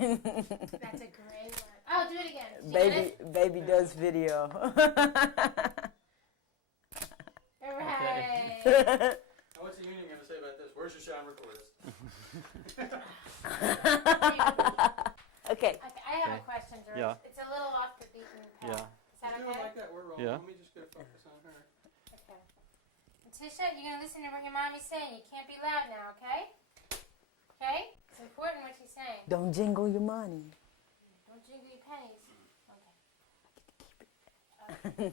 That's a great one. Oh, do it again. Baby does video. All right. Now, what's the union going to say about this? Where's your sound recordist? Okay. I have a question, George. Yeah. It's a little off the beaten path. Yeah. Is that Do it okay? like that. We're wrong. Yeah. Let me just go focus on her. Okay. Tisha, you're going to listen to what your mommy's saying. You can't be loud now, okay? Okay? It's important what she's saying. Don't jingle your money. Don't jingle your pennies. Okay.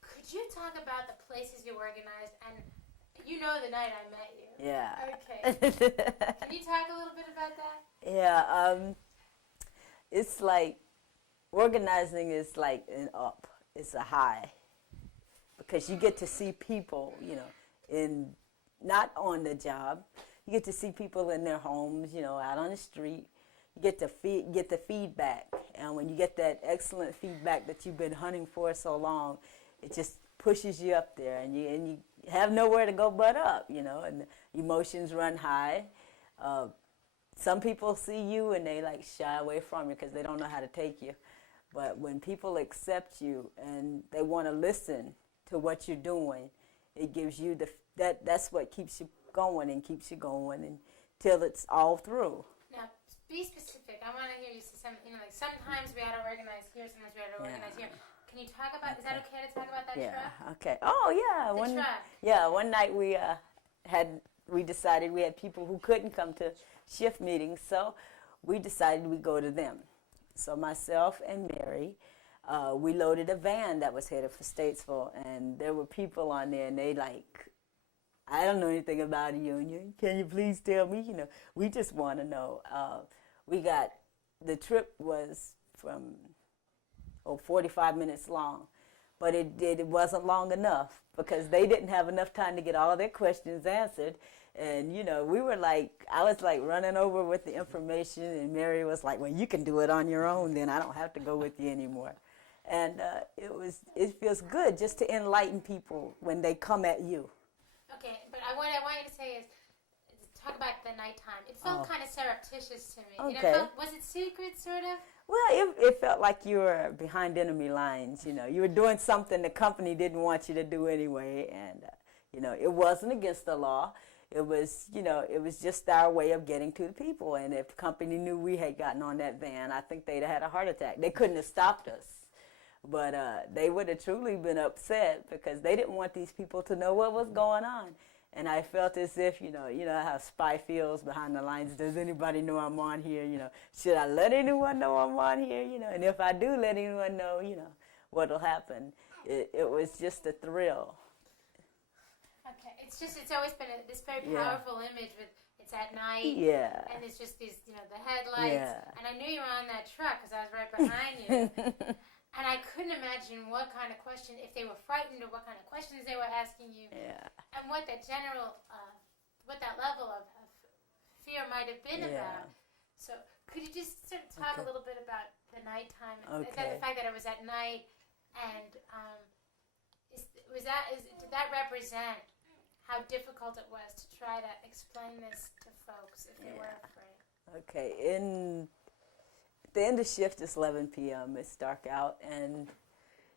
Could you talk about the places you organized? And you know the night I met you. Yeah. Okay. Can you talk a little bit about that? Yeah. It's like organizing is like an up. It's a high because you get to see people, in not on the job. You get to see people in their homes, out on the street. You get to get the feedback, and when you get that excellent feedback that you've been hunting for so long, it just pushes you up there, and you have nowhere to go but up, and the emotions run high. Some people see you and they like shy away from you because they don't know how to take you. But when people accept you and they want to listen to what you're doing, it gives you that's what keeps you going and keeps you going until it's all through. Now, be specific. I want to hear you say something, like sometimes we ought to organize here, sometimes we ought to organize here. Can you talk about, is that okay to talk about that truck? Okay. Oh, yeah. The truck. Yeah, one night we decided we had people who couldn't come to shift meetings, so we decided we'd go to them. So myself and Mary, we loaded a van that was headed for Statesville, and there were people on there, and they like, I don't know anything about a union. Can you please tell me? We just want to know. The trip was from 45 minutes long, but it wasn't long enough because they didn't have enough time to get all their questions answered. And, I was like running over with the information, and Mary was like, well, you can do it on your own, then I don't have to go with you anymore. And it feels good just to enlighten people when they come at you. Okay, but what I want you to say is, talk about the nighttime. It felt kind of surreptitious to me. Okay. Was it secret, sort of? Well, it felt like you were behind enemy lines. You were doing something the company didn't want you to do anyway, and it wasn't against the law. It was, it was just our way of getting to the people. And if the company knew we had gotten on that van, I think they'd have had a heart attack. They couldn't have stopped us. But they would have truly been upset because they didn't want these people to know what was going on. And I felt as if, you know how spy feels behind the lines. Does anybody know I'm on here? Should I let anyone know I'm on here? And if I do let anyone know, what'll happen. It was just a thrill. Okay, it's always been this very powerful image with it's at night. Yeah. And it's just these, the headlights. Yeah. And I knew you were on that truck because I was right behind you. And I couldn't imagine what kind of question, if they were frightened or what kind of questions they were asking you. Yeah. And what that what that level of fear might have been about. So could you just sort of talk a little bit about the nighttime, and the fact that it was at night, and did that represent how difficult it was to try to explain this to folks if they were afraid? Okay, the end of shift is 11 p.m. It's dark out, and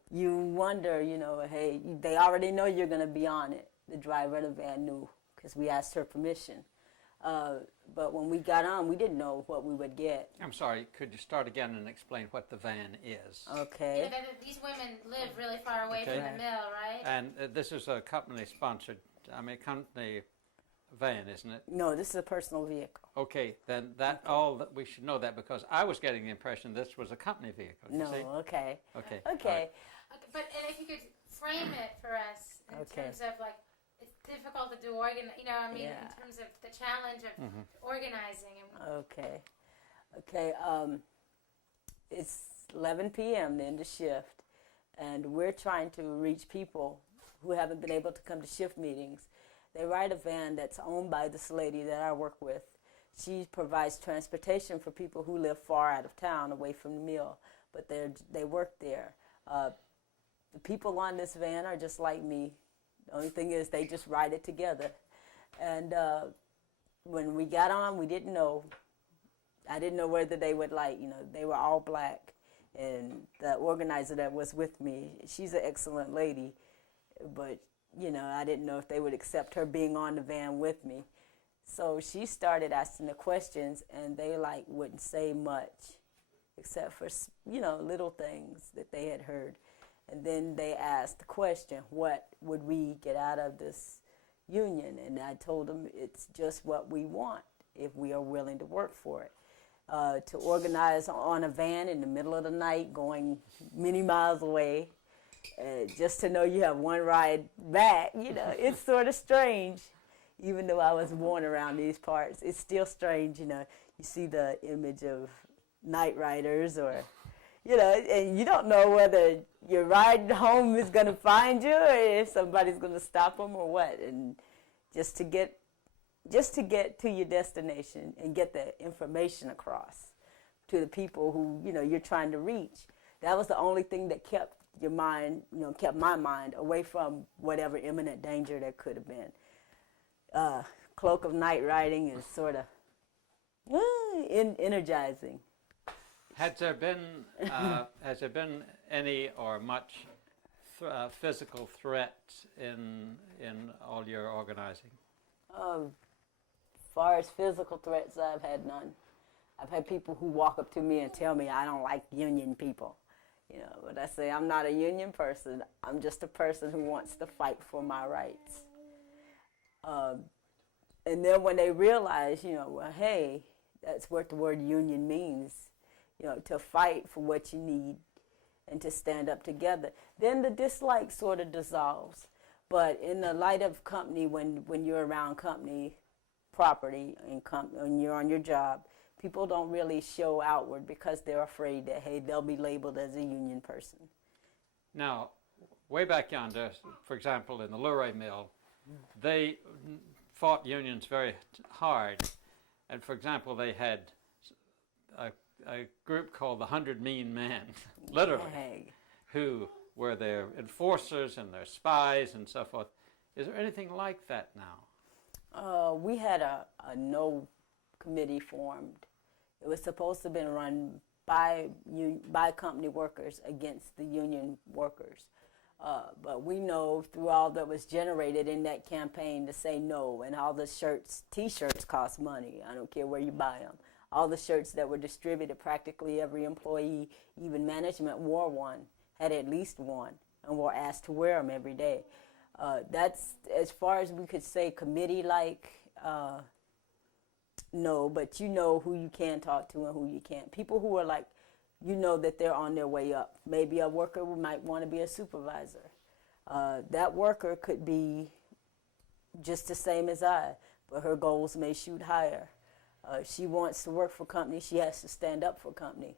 you wonder, hey, they already know you're going to be on it. The driver of the van knew because we asked her permission. But when we got on, we didn't know what we would get. I'm sorry, could you start again and explain what the van is? Okay. These women live really far away from the mill, right? And this is a company-sponsored, company van, isn't it? No, this is a personal vehicle. Okay, then we should know that because I was getting the impression this was a company vehicle. No, see? okay. Okay. Okay. But if you could frame it for us in terms of it's difficult to do in terms of the challenge of organizing. Okay. It's 11 p.m. the end of shift, and we're trying to reach people who haven't been able to come to shift meetings. They ride a van that's owned by this lady that I work with. She provides transportation for people who live far out of town, away from the mill, but they work there. The people on this van are just like me. The only thing is they just ride it together. And when we got on, we didn't know. I didn't know whether they would they were all black. And the organizer that was with me, she's an excellent lady, but, I didn't know if they would accept her being on the van with me. So she started asking the questions, and they, wouldn't say much, except for, little things that they had heard. And then they asked the question, what would we get out of this union? And I told them it's just what we want if we are willing to work for it. To organize on a van in the middle of the night going many miles away, just to know you have one ride back, it's sort of strange. Even though I was born around these parts, it's still strange, You see the image of night riders or, and you don't know whether your ride home is going to find you or if somebody's going to stop them or what. And just to get to your destination and get the information across to the people who, you're trying to reach. That was the only thing that kept your mind, kept my mind away from whatever imminent danger there could have been. Cloak of night riding is sort of energizing. Has there been any or much physical threats in all your organizing? As far as physical threats, I've had none. I've had people who walk up to me and tell me I don't like union people. But I say I'm not a union person. I'm just a person who wants to fight for my rights. And then when they realize, hey, that's what the word union means, to fight for what you need and to stand up together, then the dislike sort of dissolves. But in the light of company, when you're around company property and you're on your job, people don't really show outward because they're afraid that, hey, they'll be labeled as a union person. Now, way back yonder, for example, in the Laurie mill, they fought unions very hard. And for example, they had a group called the 100 Mean Men, literally, who were their enforcers and their spies and so forth. Is there anything like that now? We had a no committee formed. It was supposed to have been run by company workers against the union workers. But we know through all that was generated in that campaign to say no, and all the T-shirts cost money. I don't care where you buy them. All the shirts that were distributed, practically every employee, even management wore one, had at least one, and were asked to wear them every day. That's as far as we could say committee-like, no, but you know who you can talk to and who you can't. People who are like, that they're on their way up. Maybe a worker who might want to be a supervisor. That worker could be just the same as I, but her goals may shoot higher. She wants to work for company, she has to stand up for company.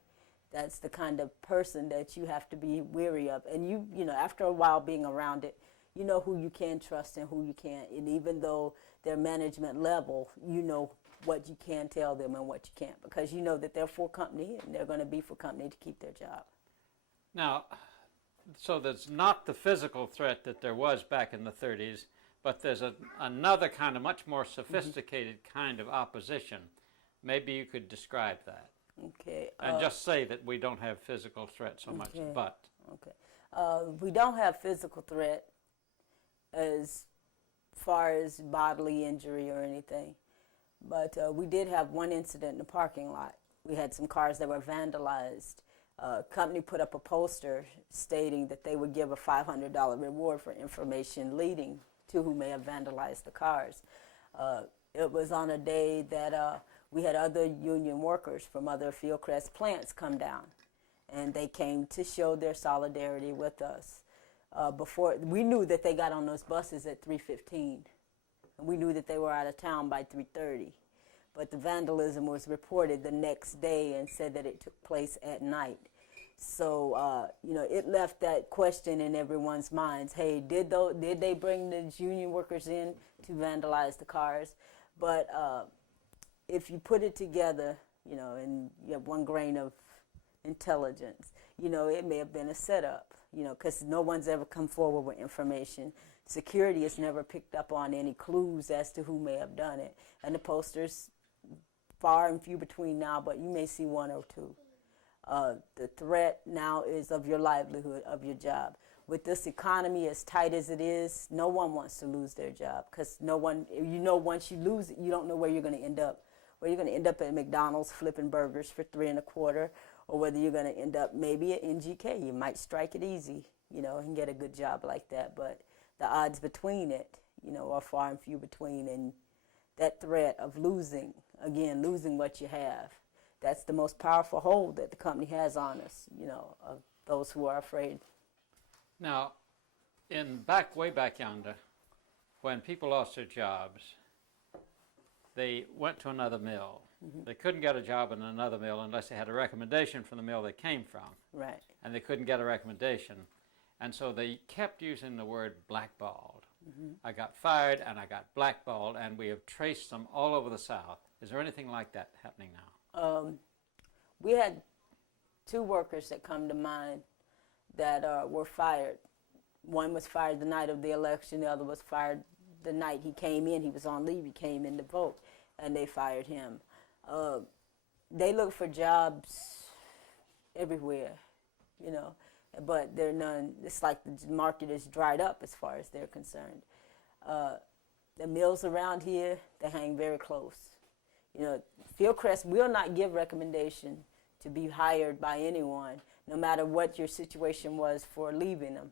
That's the kind of person that you have to be wary of. And you after a while being around it, you know who you can trust and who you can't. And even though they're management level, you know what you can tell them and what you can't, because you know that they're for company and they're going to be for company to keep their job. Now, so there's not the physical threat that there was back in the 30s, but there's another kind of much more sophisticated kind of opposition. Maybe you could describe that. Okay. And just say that we don't have physical threat so much, but. Okay. We don't have physical threat as far as bodily injury or anything. But we did have one incident in the parking lot. We had some cars that were vandalized. Company put up a poster stating that they would give a $500 reward for information leading to who may have vandalized the cars. It was on a day that we had other union workers from other Fieldcrest plants come down, and they came to show their solidarity with us. Before we knew that they got on those buses at 3:15. We knew that they were out of town by 3:30, but the vandalism was reported the next day and said that it took place at night. So, it left that question in everyone's minds. Hey, did they bring the union workers in to vandalize the cars? But if you put it together, and you have one grain of intelligence, it may have been a setup, because no one's ever come forward with information. Security has never picked up on any clues as to who may have done it. And the posters far and few between now, but you may see one or two. The threat now is of your livelihood, of your job. With this economy as tight as it is, no one wants to lose their job, because no one, once you lose it, you don't know where you're going to end up. Whether you're going to end up at McDonald's flipping burgers for $3.25, or whether you're going to end up maybe at NGK. You might strike it easy, and get a good job like that. But the odds between it, are far and few between. And that threat of losing what you have, that's the most powerful hold that the company has on us, of those who are afraid. Now, way back yonder, when people lost their jobs, they went to another mill. Mm-hmm. They couldn't get a job in another mill unless they had a recommendation from the mill they came from. Right. And they couldn't get a recommendation. And so they kept using the word blackballed. Mm-hmm. I got fired and I got blackballed, and we have traced them all over the South. Is there anything like that happening now? We had 2 workers that come to mind that were fired. One was fired the night of the election. The other was fired the night he came in. He was on leave. He came in to vote, and they fired him. They look for jobs everywhere, but there are none. It's like the market is dried up as far as they're concerned. The mills around here, they hang very close. Fieldcrest will not give recommendation to be hired by anyone, no matter what your situation was for leaving them.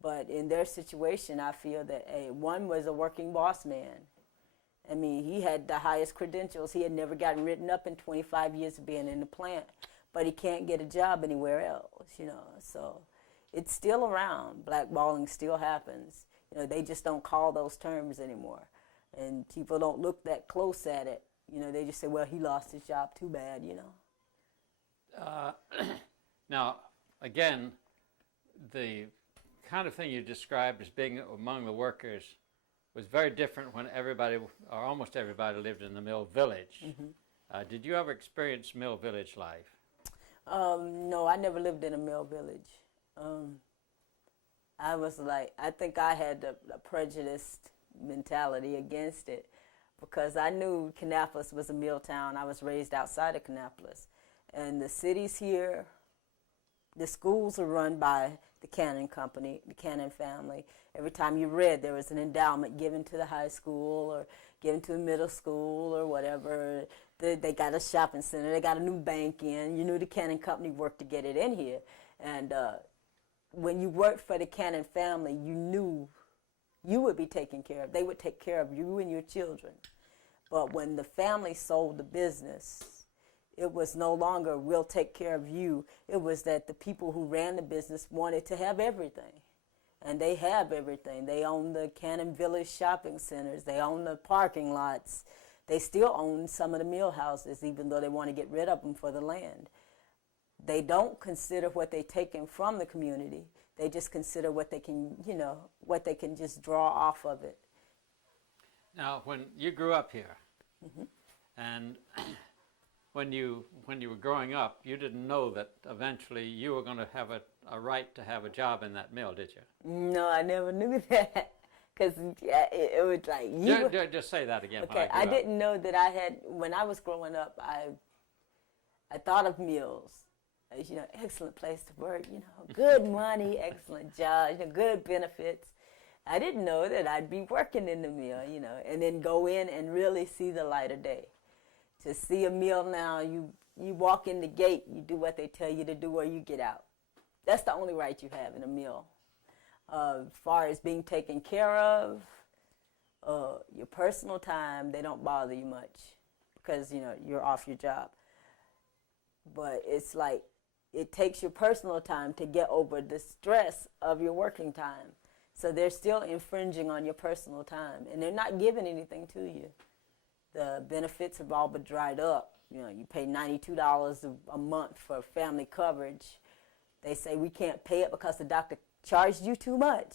But in their situation, I feel that one was a working boss man. I mean, he had the highest credentials. He had never gotten written up in 25 years of being in the plant, but he can't get a job anywhere else, So it's still around. Blackballing still happens. They just don't call those terms anymore. And people don't look that close at it. They just say, well, he lost his job, too bad, Now, again, the kind of thing you described as being among the workers was very different when everybody, or almost everybody, lived in the mill village. Mm-hmm. Did you ever experience mill village life? No, I never lived in a mill village. I think I had a prejudiced mentality against it, because I knew Kannapolis was a mill town. I was raised outside of Kannapolis. And the cities here, the schools are run by the Cannon Company, the Cannon family. Every time you read, there was an endowment given to the high school or given to the middle school or whatever. They got a shopping center. They got a new bank in. You knew the Cannon Company worked to get it in here. And when you worked for the Cannon family, you knew you would be taken care of. They would take care of you and your children. But when the family sold the business, it was no longer, we'll take care of you. It was that the people who ran the business wanted to have everything. And they have everything. They own the Cannon Village shopping centers. They own the parking lots. They still own some of the mill houses, even though they want to get rid of them for the land. They don't consider what they're taking from the community. They just consider what they can, what they can just draw off of it. Now, when you grew up here, mm-hmm. and when you were growing up, you didn't know that eventually you were going to have a right to have a job in that mill, did you? No, I never knew that, because it was like you. Just say that again. Okay, I didn't know that I had. When I was growing up, I thought of mills as excellent place to work. Good money, excellent job, good benefits. I didn't know that I'd be working in the mill, and then go in and really see the light of day. To see a mill now, you walk in the gate, you do what they tell you to do, or you get out. That's the only right you have in a mill. As far as being taken care of, your personal time, they don't bother you much because, you're off your job. But it's like it takes your personal time to get over the stress of your working time. So they're still infringing on your personal time, and they're not giving anything to you. The benefits have all but dried up. You pay $92 a month for family coverage. They say we can't pay it because the doctor charged you too much.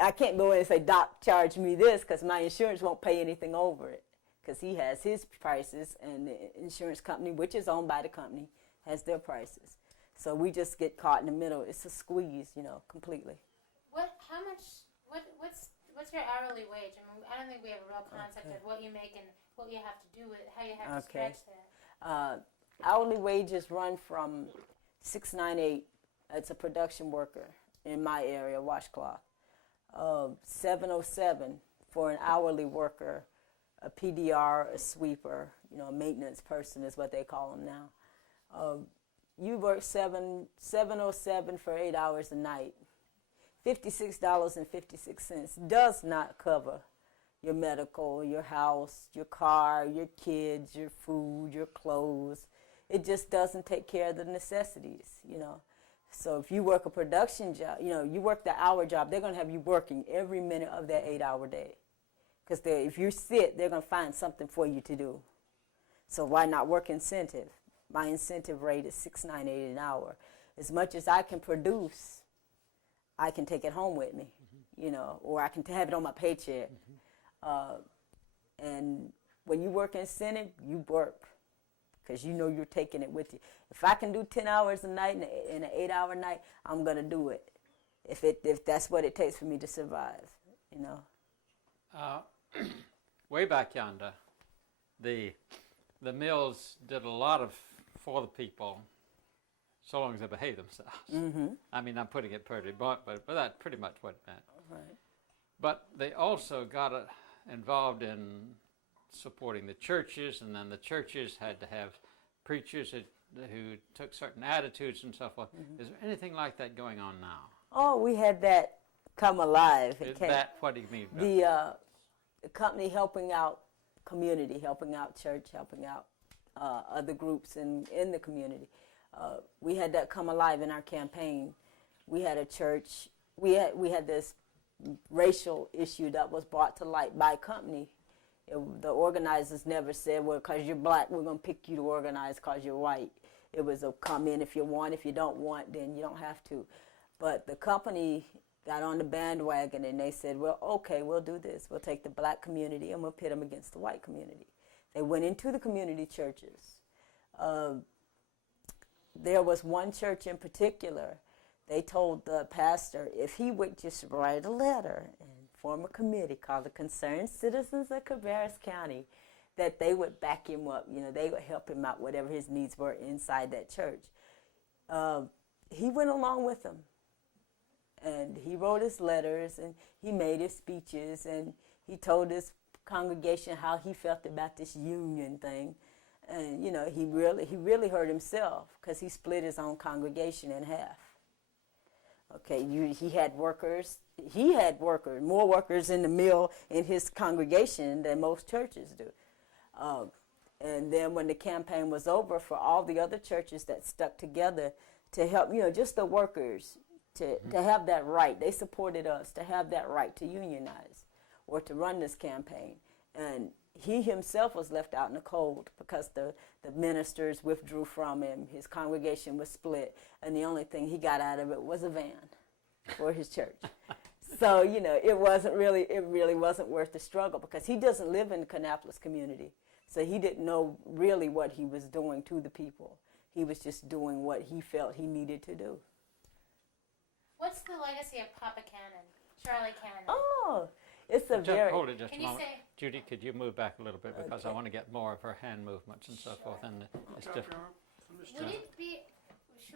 I can't go in and say, Doc, charge me this, because my insurance won't pay anything over it, because he has his prices, and the insurance company, which is owned by the company, has their prices. So we just get caught in the middle. It's a squeeze, completely. What's what's your hourly wage? I mean, I don't think we have a real concept of what you make and what you have to do with how you have to stretch that. Hourly wages run from $6.98. It's a production worker in my area, washcloth. $7.07 for an hourly worker, a PDR, a sweeper, a maintenance person is what they call them now. You work $7.07 for 8 hours a night. $56.56 does not cover your medical, your house, your car, your kids, your food, your clothes. It just doesn't take care of the necessities, So if you work a production job, you work the hour job, they're going to have you working every minute of that 8-hour day. Because if you sit, they're going to find something for you to do. So why not work incentive? My incentive rate is $6.98 an hour. As much as I can produce, I can take it home with me, or I can have it on my paycheck. And when you work incentive, you work because you're taking it with you. If I can do 10 hours a night in an 8-hour night, I'm going to do it. If that's what it takes for me to survive, Way back yonder, the mills did a lot for the people, so long as they behave themselves. Mm-hmm. I mean, I'm putting it pretty blunt, but that's pretty much what it meant. Right. But they also got involved in supporting the churches, and then the churches had to have preachers who took certain attitudes and so forth. Mm-hmm. Is there anything like that going on now? Oh, we had that come alive. What do you mean? The company helping out community, helping out church, helping out other groups in the community. We had that come alive in our campaign. We had a church. We had this racial issue that was brought to light by a company. The organizers never said, well, because you're black, we're going to pick you to organize because you're white. It was a come in if you want. If you don't want, then you don't have to. But the company got on the bandwagon and they said, well, okay, we'll do this. We'll take the black community and we'll pit them against the white community. They went into the community churches. There was one church in particular. They told the pastor if he would just write a letter and form a committee called the Concerned Citizens of Cabarrus County, that they would back him up. They would help him out, whatever his needs were inside that church. He went along with them. And he wrote his letters and he made his speeches and he told his congregation how he felt about this union thing. And, he really hurt himself because he split his own congregation in half. Okay, he had workers, more workers in the mill in his congregation than most churches do. And then when the campaign was over, for all the other churches that stuck together to help, just the workers, to have that right. They supported us to have that right to unionize or to run this campaign. And he himself was left out in the cold because the ministers withdrew from him. His congregation was split, and the only thing he got out of it was a van for his church. So, it really wasn't worth the struggle because he doesn't live in the Kannapolis community. So he didn't know really what he was doing to the people. He was just doing what he felt he needed to do. What's the legacy of Papa Cannon, Charlie Cannon? Oh, it's a Hold it just a moment. Say? Judy, could you move back a little bit because okay. I want to get more of her hand movements and so forth. And it's different. Should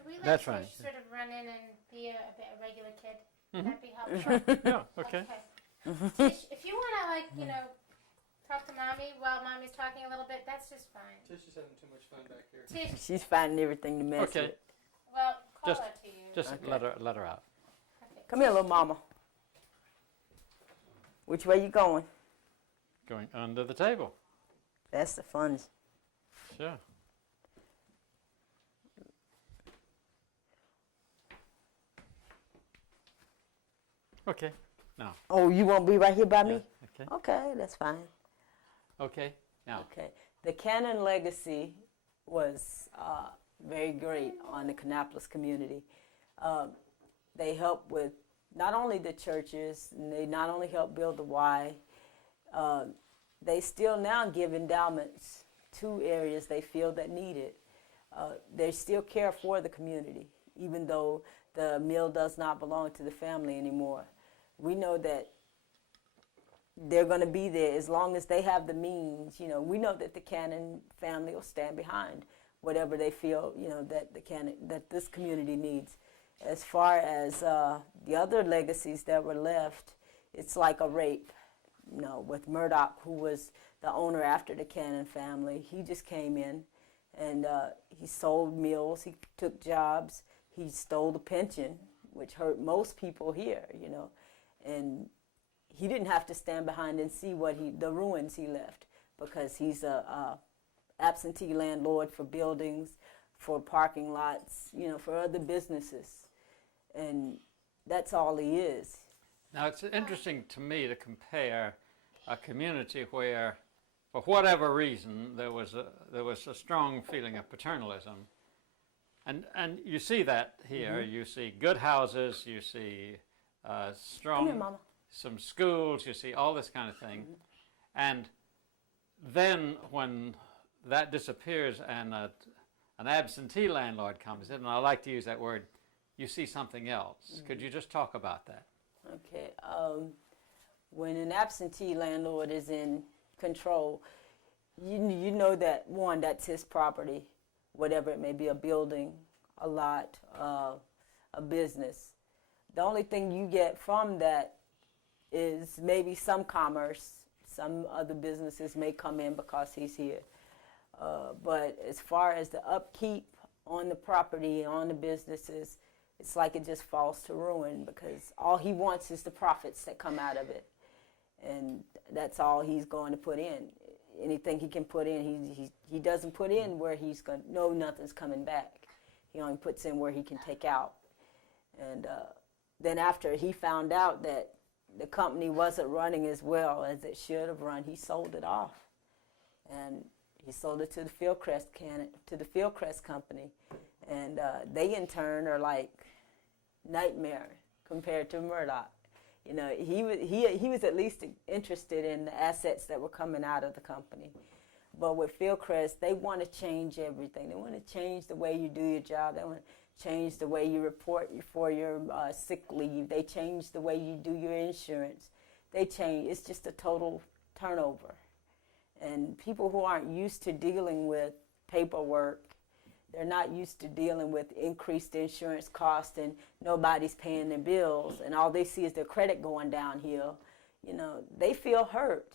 we let That's you right. sort of run in and be a regular kid? Would Mm-hmm. that be helpful? Yeah, okay. Tish, if you want to, talk to Mommy while Mommy's talking a little bit, that's just fine. Tish is having too much fun back here. Tish, She's finding everything to mess with. well, call her to you. Just Okay. let her out. Okay. Come here, little mama. Which way you going? Going under the table. That's the fun. Sure. Okay. Now. Oh, you won't be right here by me? Yeah, okay. Okay, that's fine. Okay. Now. Okay. The Cannon legacy was very great on the Kannapolis community. They helped with not only the churches, and they not only helped build the Y, they still now give endowments to areas they feel that need it. They still care for the community, even though the mill does not belong to the family anymore. We know that they're going to be there as long as they have the means. You know, we know that the Cannon family will stand behind whatever they feel, you know, that this community needs. As far as the other legacies that were left, it's like a rape. You know, with Murdoch, who was the owner after the Cannon family, he just came in and he sold mills, he took jobs, he stole the pension, which hurt most people here, you know, and he didn't have to stand behind and see the ruins he left, because he's a absentee landlord for buildings, for parking lots, you know, for other businesses, and that's all he is. Now, it's interesting to me to compare a community where, for whatever reason, there was a strong feeling of paternalism, and you see that here. Mm-hmm. You see good houses, you see strong, come here, Mama, some schools, you see all this kind of thing, mm-hmm. And then when that disappears and an absentee landlord comes in, and I like to use that word, you see something else. Mm-hmm. Could you just talk about that? Okay. When an absentee landlord is in control, you know that, one, that's his property, whatever it may be, a building, a lot, a business. The only thing you get from that is maybe some commerce. Some other businesses may come in because he's here. But as far as the upkeep on the property, on the businesses, it's like it just falls to ruin, because all he wants is the profits that come out of it. And that's all he's going to put in. Anything he can put in, he doesn't put in where he's going to know nothing's coming back. He only puts in where he can take out. And then after he found out that the company wasn't running as well as it should have run, he sold it off. And he sold it to the Fieldcrest company. And they in turn are like nightmare compared to Murdoch. You know, he was at least interested in the assets that were coming out of the company. But with Fieldcrest, they want to change everything. They want to change the way you do your job. They want to change the way you report for your sick leave. They change the way you do your insurance. They change. It's just a total turnover. And people who aren't used to dealing with paperwork, they're not used to dealing with increased insurance costs and nobody's paying their bills, and all they see is their credit going downhill, you know, they feel hurt.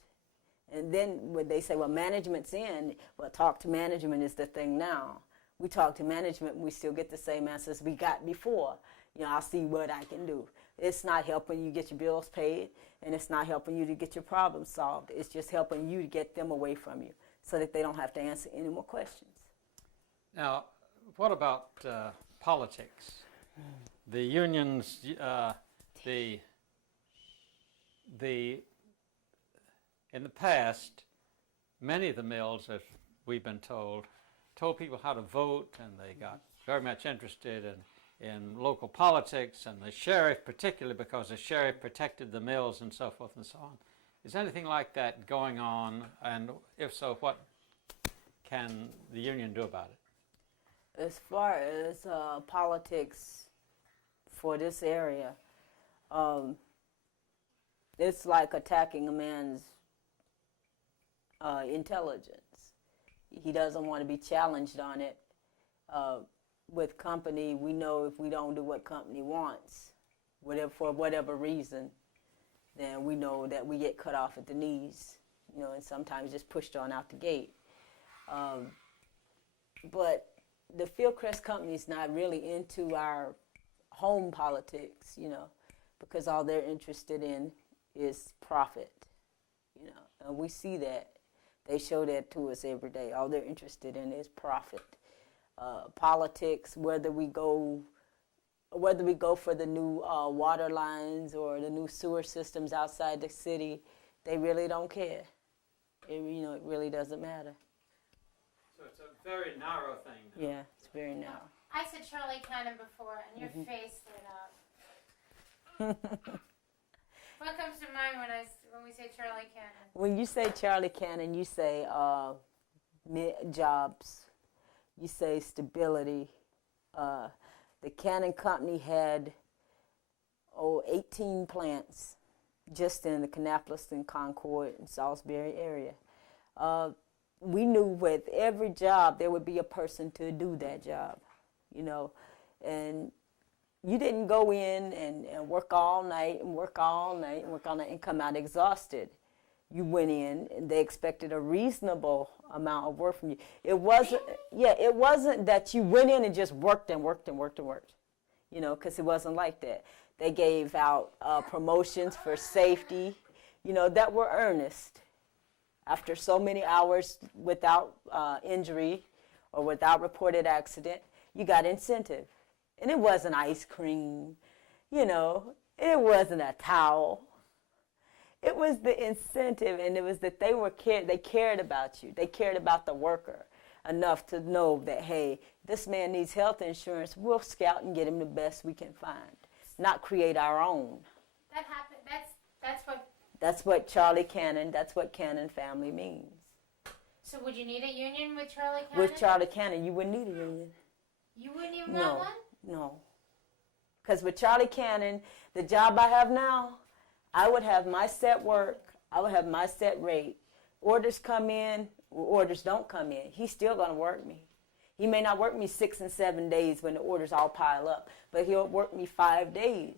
And then when they say, well, management's in, well, talk to management is the thing now. We talk to management and we still get the same answers we got before. You know, I'll see what I can do. It's not helping you get your bills paid, and it's not helping you to get your problems solved. It's just helping you to get them away from you so that they don't have to answer any more questions. Now, what about politics? The unions, in the past, many of the mills, as we've been told people how to vote, and they got very much interested in local politics, and the sheriff particularly, because the sheriff protected the mills and so forth and so on. Is anything like that going on, and if so, what can the union do about it? As far as politics for this area, it's like attacking a man's intelligence. He doesn't want to be challenged on it. With company, we know if we don't do what company wants, for whatever reason, then we know that we get cut off at the knees, you know, and sometimes just pushed on out the gate. But the Fieldcrest company is not really into our home politics, you know, because all they're interested in is profit, you know, and we see that. They show that to us every day. All they're interested in is profit. Politics, whether we go for the new water lines or the new sewer systems outside the city, they really don't care. It really doesn't matter. So it's a very narrow thing. Yeah, it's very narrow. I said Charlie Cannon before, and your face lit up. What comes to mind when we say Charlie Cannon? When you say Charlie Cannon, you say jobs. You say stability. The Cannon Company had 18 plants just in the Kannapolis and Concord and Salisbury area. We knew with every job there would be a person to do that job, you know, and you didn't go in and work all night and work all night and work all night and come out exhausted. You went in and they expected a reasonable amount of work from you. It wasn't that you went in and just worked and worked and worked and worked, you know, because it wasn't like that. They gave out promotions for safety, you know, that were earnest. After so many hours without injury or without reported accident, you got incentive. And it wasn't ice cream, you know, it wasn't a towel. It was the incentive, and it was that they cared about you. They cared about the worker enough to know that, hey, this man needs health insurance. We'll scout and get him the best we can find, not create our own. That happened. That's what Charlie Cannon, that's what Cannon family means. So would you need a union with Charlie Cannon? With Charlie Cannon, you wouldn't need a union. You wouldn't even want one? No. Because with Charlie Cannon, the job I have now, I would have my set work, I would have my set rate. Orders come in, or orders don't come in. He's still going to work me. He may not work me 6 and 7 days when the orders all pile up, but he'll work me 5 days.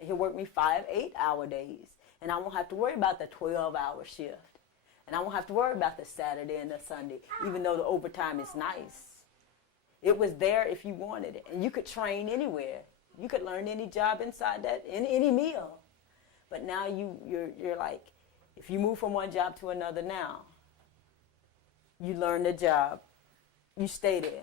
He'll work me 5 8-hour days. And I won't have to worry about the 12-hour shift. And I won't have to worry about the Saturday and the Sunday, even though the overtime is nice. It was there if you wanted it. And you could train anywhere. You could learn any job inside that, in any meal. But now you're like, if you move from one job to another now, you learn the job, you stay there,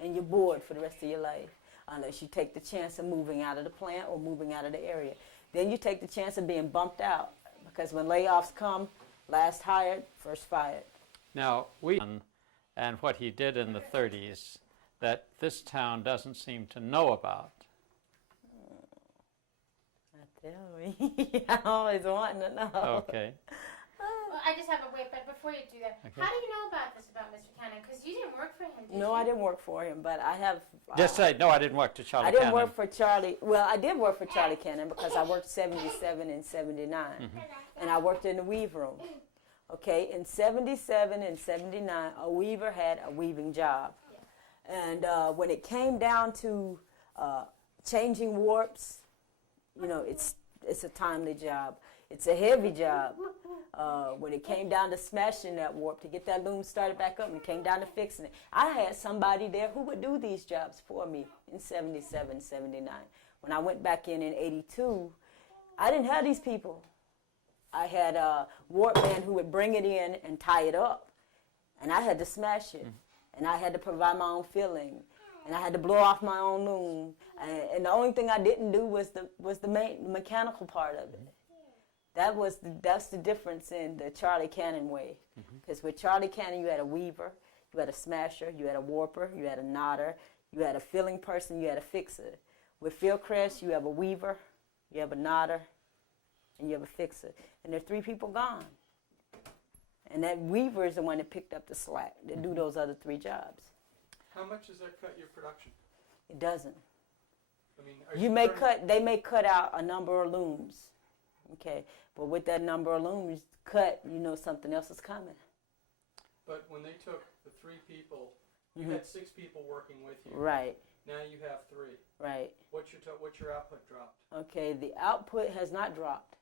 and you're bored for the rest of your life, unless you take the chance of moving out of the plant or moving out of the area. Then you take the chance of being bumped out, because when layoffs come, last hired, first fired. Now, and what he did in the 30s that this town doesn't seem to know about. Tell me. I'm always wanting to know. Okay. Well, I just have a wait, but before you do that, Okay. How do you know about this about Mr. Cannon? Because you didn't work for him, did you? No, I didn't work for him, but I have. Just say, no, I didn't work to Charlie I didn't Cannon. work for Charlie. Well, I did work for Charlie Cannon because I worked 77 and 79. And I worked in the weave room. Okay, in 77 and 79, a weaver had a weaving job. And when it came down to changing warps, you know, it's a timely job. It's a heavy job. When it came down to smashing that warp to get that loom started back up and it came down to fixing it, I had somebody there who would do these jobs for me in 77, 79. When I went back in 82, I didn't have these people. I had a warp man who would bring it in and tie it up, and I had to smash it, and I had to provide my own filling, and I had to blow off my own loom, and the only thing I didn't do was the mechanical part of it. That's the difference in the Charlie Cannon way, because with Charlie Cannon you had a weaver, you had a smasher, you had a warper, you had a knotter, you had a filling person, you had a fixer. With Fieldcrest you have a weaver, you have a knotter, and you have a fixer, and there are 3 people gone. And that weaver is the one that picked up the slack to do those other 3 jobs. How much does that cut your production? It doesn't. I mean, They may cut out a number of looms, okay, but with that number of looms cut, you know something else is coming. But when they took the 3 people, you had 6 people working with you. Right. Now you have 3. Right. What's your output dropped? Okay, the output has not dropped.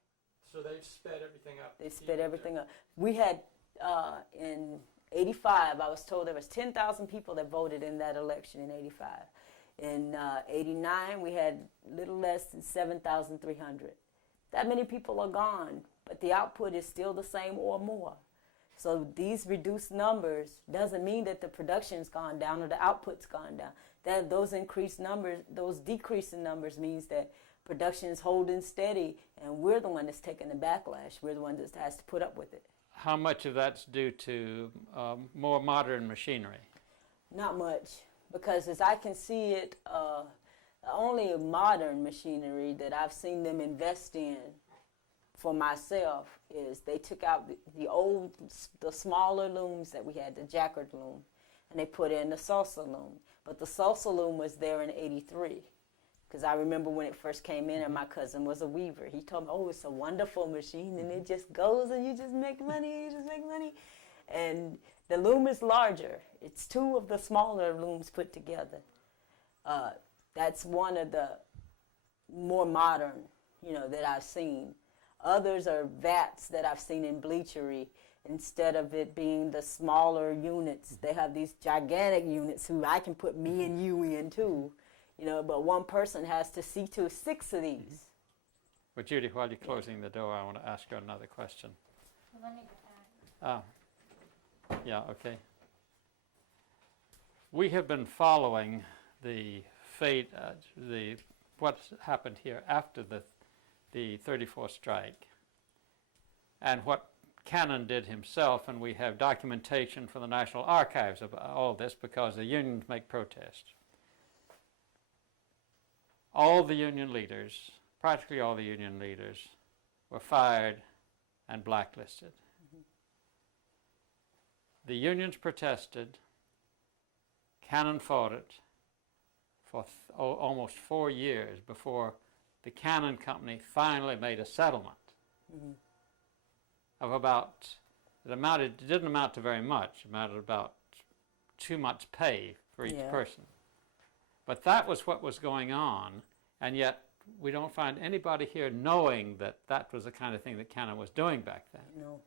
So they've sped everything up. They sped everything up. We had, in 85, I was told there was 10,000 people that voted in that election in 85. In 89, we had little less than 7,300. That many people are gone, but the output is still the same or more. So these reduced numbers doesn't mean that the production's gone down or the output's gone down. Those decreasing numbers means that production is holding steady, and we're the one that's taking the backlash. We're the one that has to put up with it. How much of that's due to more modern machinery? Not much, because as I can see it, the only modern machinery that I've seen them invest in for myself is they took out the smaller looms that we had, the Jacquard loom, and they put in the salsa loom. But the salsa loom was there in 83. Because I remember when it first came in, and my cousin was a weaver. He told me, oh, it's a wonderful machine, and it just goes, and you just make money, And the loom is larger. It's 2 of the smaller looms put together. That's one of the more modern, that I've seen. Others are vats that I've seen in bleachery. Instead of it being the smaller units, they have these gigantic units who I can put me and you in too. But one person has to see to 6 of these. Well, Judy, while you're closing the door, I want to ask you another question. Well, let me get back. Yeah, okay. We have been following the fate, what happened here after the 34 strike, and what Cannon did himself, and we have documentation from the National Archives of all this because the unions make protests. All the union leaders, practically all the union leaders, were fired and blacklisted. The unions protested. Cannon fought it for almost 4 years before the Cannon Company finally made a settlement of about, it didn't amount to very much, it amounted to about 2 months' pay for each person. But that was what was going on, and yet we don't find anybody here knowing that that was the kind of thing that Cannon was doing back then. No.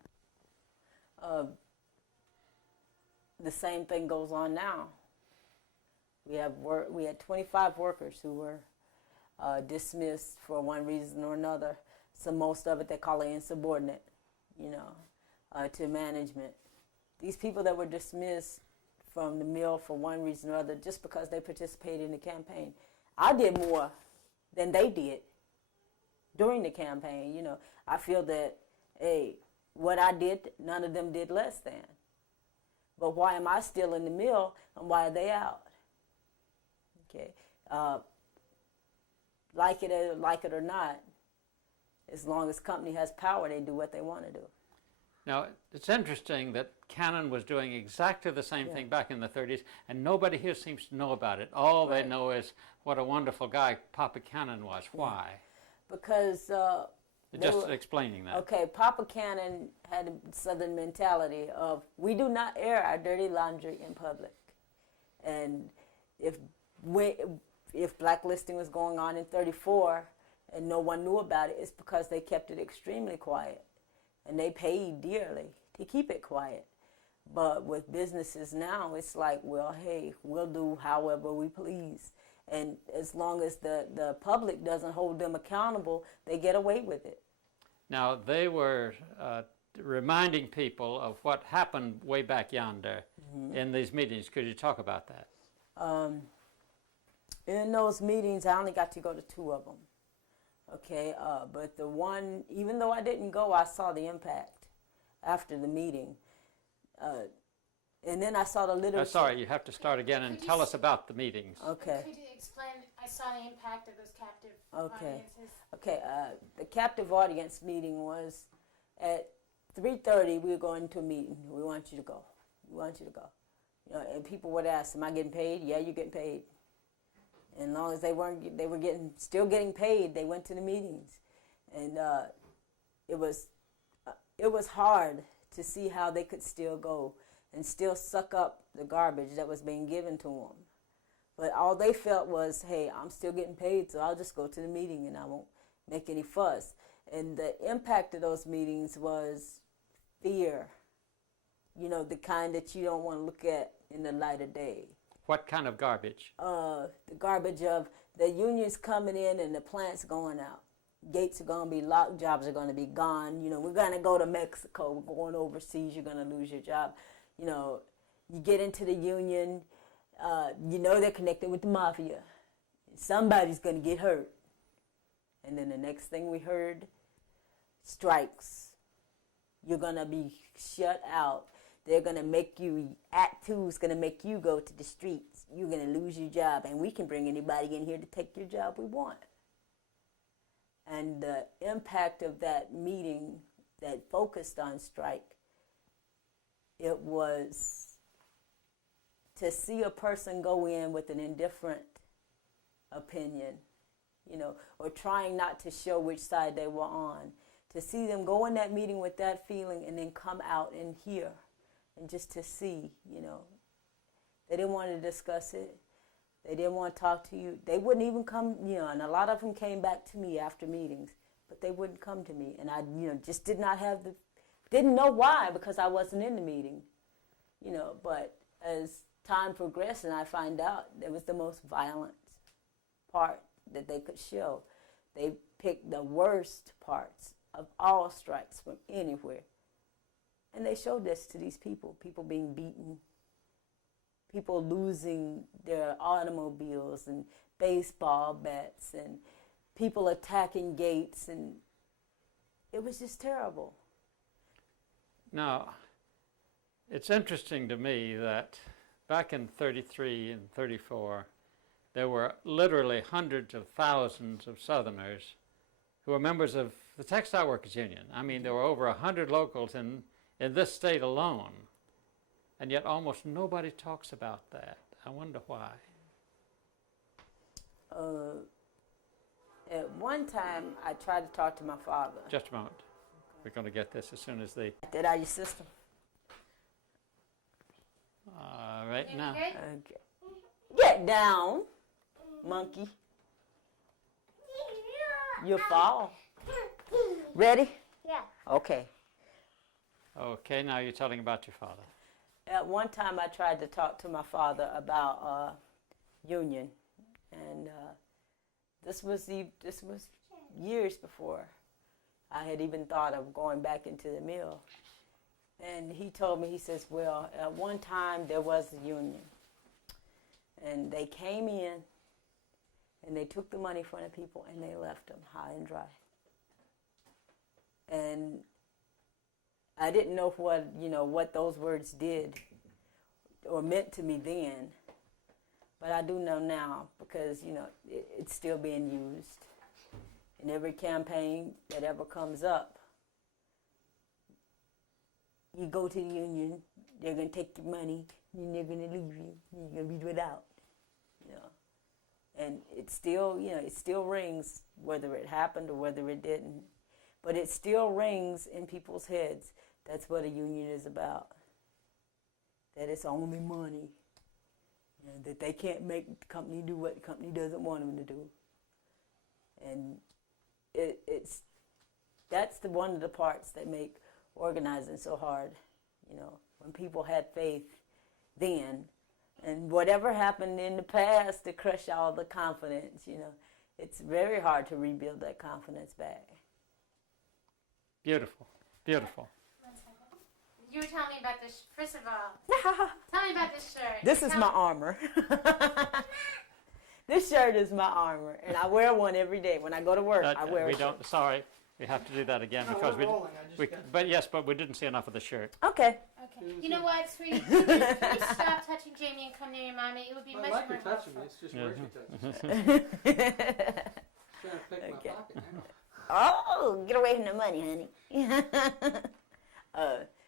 The same thing goes on now. We had 25 workers who were dismissed for one reason or another. So most of it they call it insubordinate, to management. These people that were dismissed from the mill for one reason or other, just because they participated in the campaign. I did more than they did during the campaign. I feel that, what I did, none of them did less than. But why am I still in the mill, and why are they out? Okay, like it or not, as long as company has power, they do what they want to do. Now, it's interesting that Cannon was doing exactly the same thing back in the 30s, and nobody here seems to know about it. All they know is what a wonderful guy Papa Cannon was. Why? Because just explaining that. Okay, Papa Cannon had a Southern mentality of, we do not air our dirty laundry in public. And if blacklisting was going on in 34 and no one knew about it, it's because they kept it extremely quiet. And they paid dearly to keep it quiet. But with businesses now, it's like, well, hey, we'll do however we please. And as long as the public doesn't hold them accountable, they get away with it. Now, they were reminding people of what happened way back yonder in these meetings. Could you talk about that? In those meetings, I only got to go to 2 of them. Okay, but the one, even though I didn't go, I saw the impact after the meeting. And then I saw the literature. Sorry, you have to start again and tell us about the meetings. Okay. Could you explain, I saw the impact of those captive audiences. Okay, the captive audience meeting was at 3:30, we were going to a meeting. We want you to go. We want you to go. And people would ask, am I getting paid? Yeah, you're getting paid. And as long as they were still getting paid, they went to the meetings. And it was hard to see how they could still go and still suck up the garbage that was being given to them. But all they felt was, hey, I'm still getting paid, so I'll just go to the meeting and I won't make any fuss. And the impact of those meetings was fear, the kind that you don't want to look at in the light of day. What kind of garbage? The garbage of the unions coming in and the plants going out. Gates are going to be locked, jobs are going to be gone. We're going to go to Mexico, we're going overseas, you're going to lose your job. You get into the union, they're connected with the mafia. Somebody's going to get hurt. And then the next thing we heard, strikes. You're going to be shut out. They're going to make you, Act 2 is going to make you go to the streets. You're going to lose your job, and we can bring anybody in here to take your job we want. And the impact of that meeting that focused on strike, it was to see a person go in with an indifferent opinion or trying not to show which side they were on. To see them go in that meeting with that feeling and then come out and hear and just to see, They didn't want to discuss it. They didn't want to talk to you. They wouldn't even come, and a lot of them came back to me after meetings, but they wouldn't come to me. And I, just did not have didn't know why, because I wasn't in the meeting, But as time progressed and I find out, it was the most violent part that they could show. They picked the worst parts of all strikes from anywhere. And they showed this to these people being beaten, people losing their automobiles and baseball bats, and people attacking gates, and it was just terrible. Now, it's interesting to me that back in 33 and 34, there were literally hundreds of thousands of Southerners who were members of the Textile Workers Union. I mean, there were over 100 locals in this state alone, and yet almost nobody talks about that. I wonder why. At one time, I tried to talk to my father. Just a moment. We're going to get this as soon as they... Get out of your system. Right now. Okay. Get down, monkey. You'll fall. Ready? Yeah. Okay. Okay, now you're telling about your father. At one time, I tried to talk to my father about union, and this was years before I had even thought of going back into the mill. And he told me, he says, well, at one time there was a union, and they came in, and they took the money from the people, and they left them high and dry. And I didn't know what those words did or meant to me then, but I do know now, because it's still being used in every campaign that ever comes up. You go to the union, they're going to take your money, and they're going to leave you, and you're going to be without, And it still rings, whether it happened or whether it didn't. But it still rings in people's heads. That's what a union is about. That it's only money. That they can't make the company do what the company doesn't want them to do. And that's one of the parts that make organizing so hard. When people had faith then, and whatever happened in the past to crush all the confidence, it's very hard to rebuild that confidence back. Beautiful, beautiful. You were telling me about this. First of all, tell me about this shirt. This is my armor. This shirt is my armor, and I wear one every day. When I go to work, I wear it. Sorry, we have to do that again, because but we didn't see enough of the shirt. Okay. Okay. You know what, sweetie? Please stop touching Jamie and come near your mommy. It would be much more helpful. touching me. It's just where she touches me. Trying to pick my pocket now. Oh, get away from the money, honey.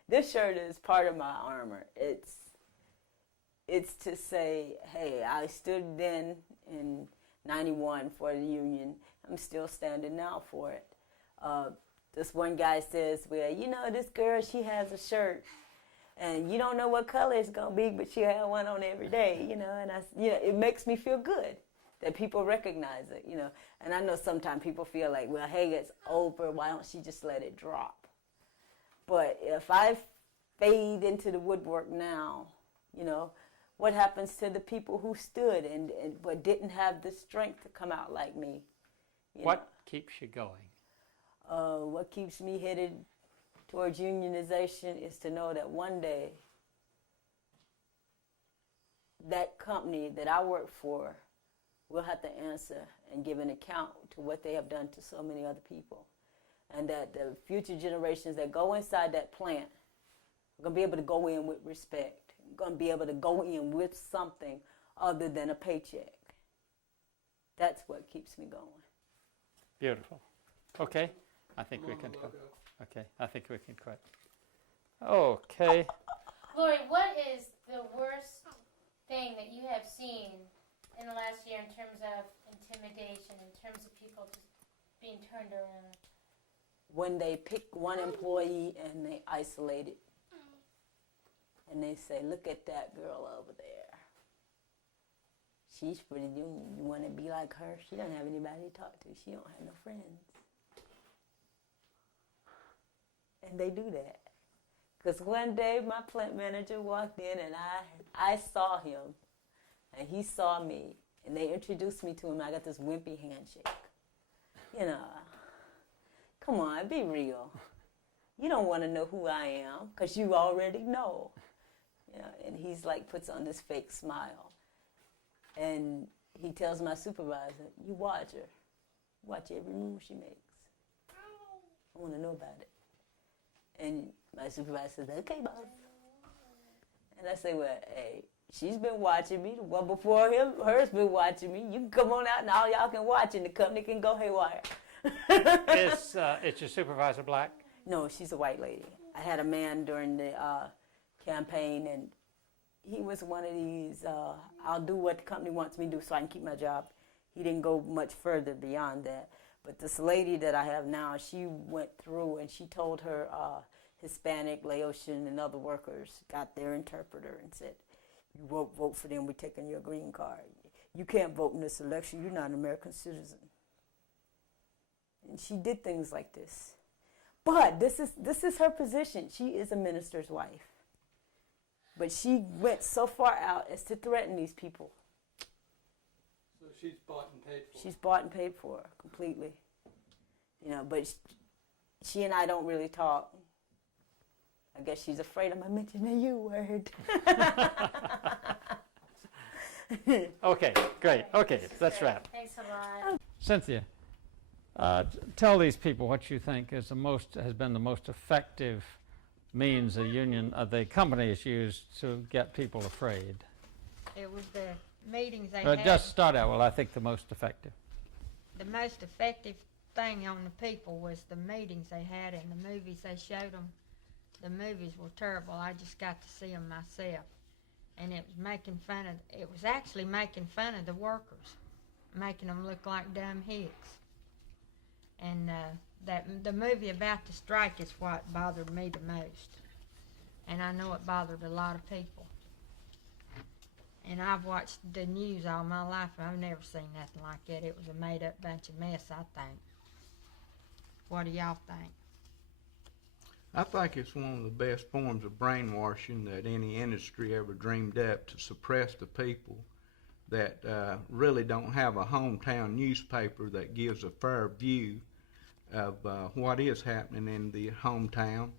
This shirt is part of my armor. It's to say, hey, I stood then in 91 for the union. I'm still standing now for it. This one guy says, well, this girl, she has a shirt, and you don't know what color it's going to be, but she had one on every day, and it makes me feel good that people recognize it, And I know sometimes people feel like, well, hey, it's over, why don't she just let it drop? But if I fade into the woodwork now, what happens to the people who stood but didn't have the strength to come out like me? What keeps you going? What keeps me headed towards unionization is to know that one day that company that I work for will have to answer and give an account to what they have done to so many other people. And that the future generations that go inside that plant are going to be able to go in with respect, going to be able to go in with something other than a paycheck. That's what keeps me going. Beautiful. Okay, I think we can quit. Okay, I think we can quit. Okay. Laurie, what is the worst thing that you have seen in the last year in terms of intimidation? intimidation in terms of people just being turned around? When they pick one employee and they isolate it, and they say, look at that girl over there. She's pretty, you want to be like her? She doesn't have anybody to talk to. She don't have no friends. And they do that. Because one day my plant manager walked in and I saw him and he saw me and they introduced me to him. I got this wimpy handshake. You know, come on, be real. You don't want to know who I am because you already know. You know, and he's like puts on this fake smile. And he tells my supervisor, you watch her. Watch every move she makes. I want to know about it. And my supervisor says, okay, boss. And I say, well, hey, she's been watching me. The one before her's been watching me. You can come on out and all y'all can watch and the company can go haywire. Is your supervisor black? No, she's a white lady. I had a man during the campaign, and he was one of these, I'll do what the company wants me to do so I can keep my job. He didn't go much further beyond that. But this lady that I have now, she went through and she told her Hispanic, Laotian, and other workers, got their interpreter and said, you won't vote for them, we're taking your green card. You can't vote in this election, you're not an American citizen. And she did things like this. But this is her position. She is a minister's wife. But she went so far out as to threaten these people. So she's bought and paid for. She's bought and paid for completely. You know, but she and I don't really talk. I guess she's afraid I'm going to mention the U word. Okay, great. Okay, let's wrap. Thanks a lot. Cynthia, tell these people what you think has been the most effective means the company has used to get people afraid. It was the meetings they But had. just start out, well, I think the most effective. The most effective thing on the people was the meetings they had and the movies they showed them. The movies were terrible. I just got to see them myself. And it was actually making fun of the workers, making them look like dumb hicks. And the movie about the strike is what bothered me the most. And I know it bothered a lot of people. And I've watched the news all my life, and I've never seen nothing like that. It was a made-up bunch of mess, I think. What do y'all think? I think it's one of the best forms of brainwashing that any industry ever dreamed up to suppress the people that really don't have a hometown newspaper that gives a fair view of what is happening in the hometown.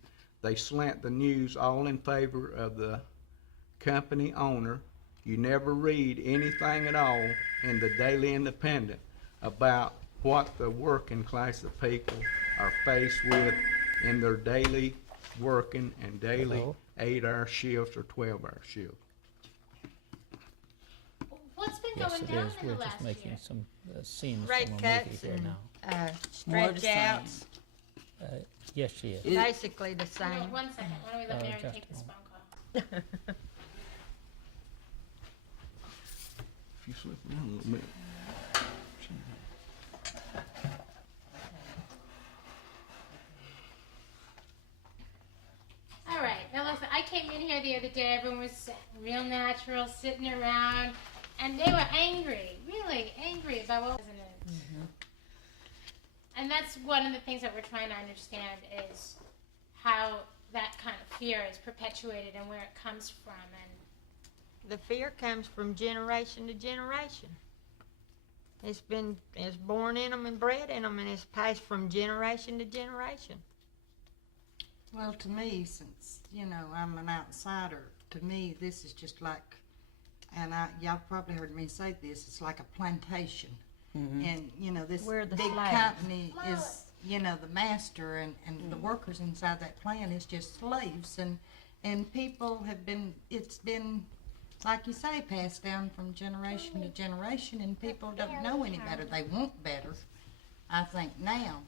They slant the news all in favor of the company owner. You never read anything at all in the Daily Independent about what the working class of people are faced with in their daily working and daily 8-hour shifts or 12-hour shifts. What's been Yes, going it down is. in We're the just last making year? some scenes Rate from a cuts movie here and now. More the stretch outs. Yes, she is. Basically the No, same. 1 second. Why don't we let Mary just take this a phone call? If you slip around a little bit. All right. Now listen, I came in here the other day. Everyone was real natural, sitting around, and they were angry, really angry about what wasn't it. Mm-hmm. And that's one of the things that we're trying to understand is how that kind of fear is perpetuated and where it comes from. And The fear comes from generation to generation. It's born in them and bred in them, and it's passed from generation to generation. Well, to me, since, I'm an outsider, to me, this is just like, and y'all probably heard me say this, it's like a plantation. Mm-hmm. And, this We're the big slaves. company is, the master, and the workers inside that plant is just slaves. And people it's been, like you say, passed down from generation to generation, and people don't know any better. They want better, I think, now.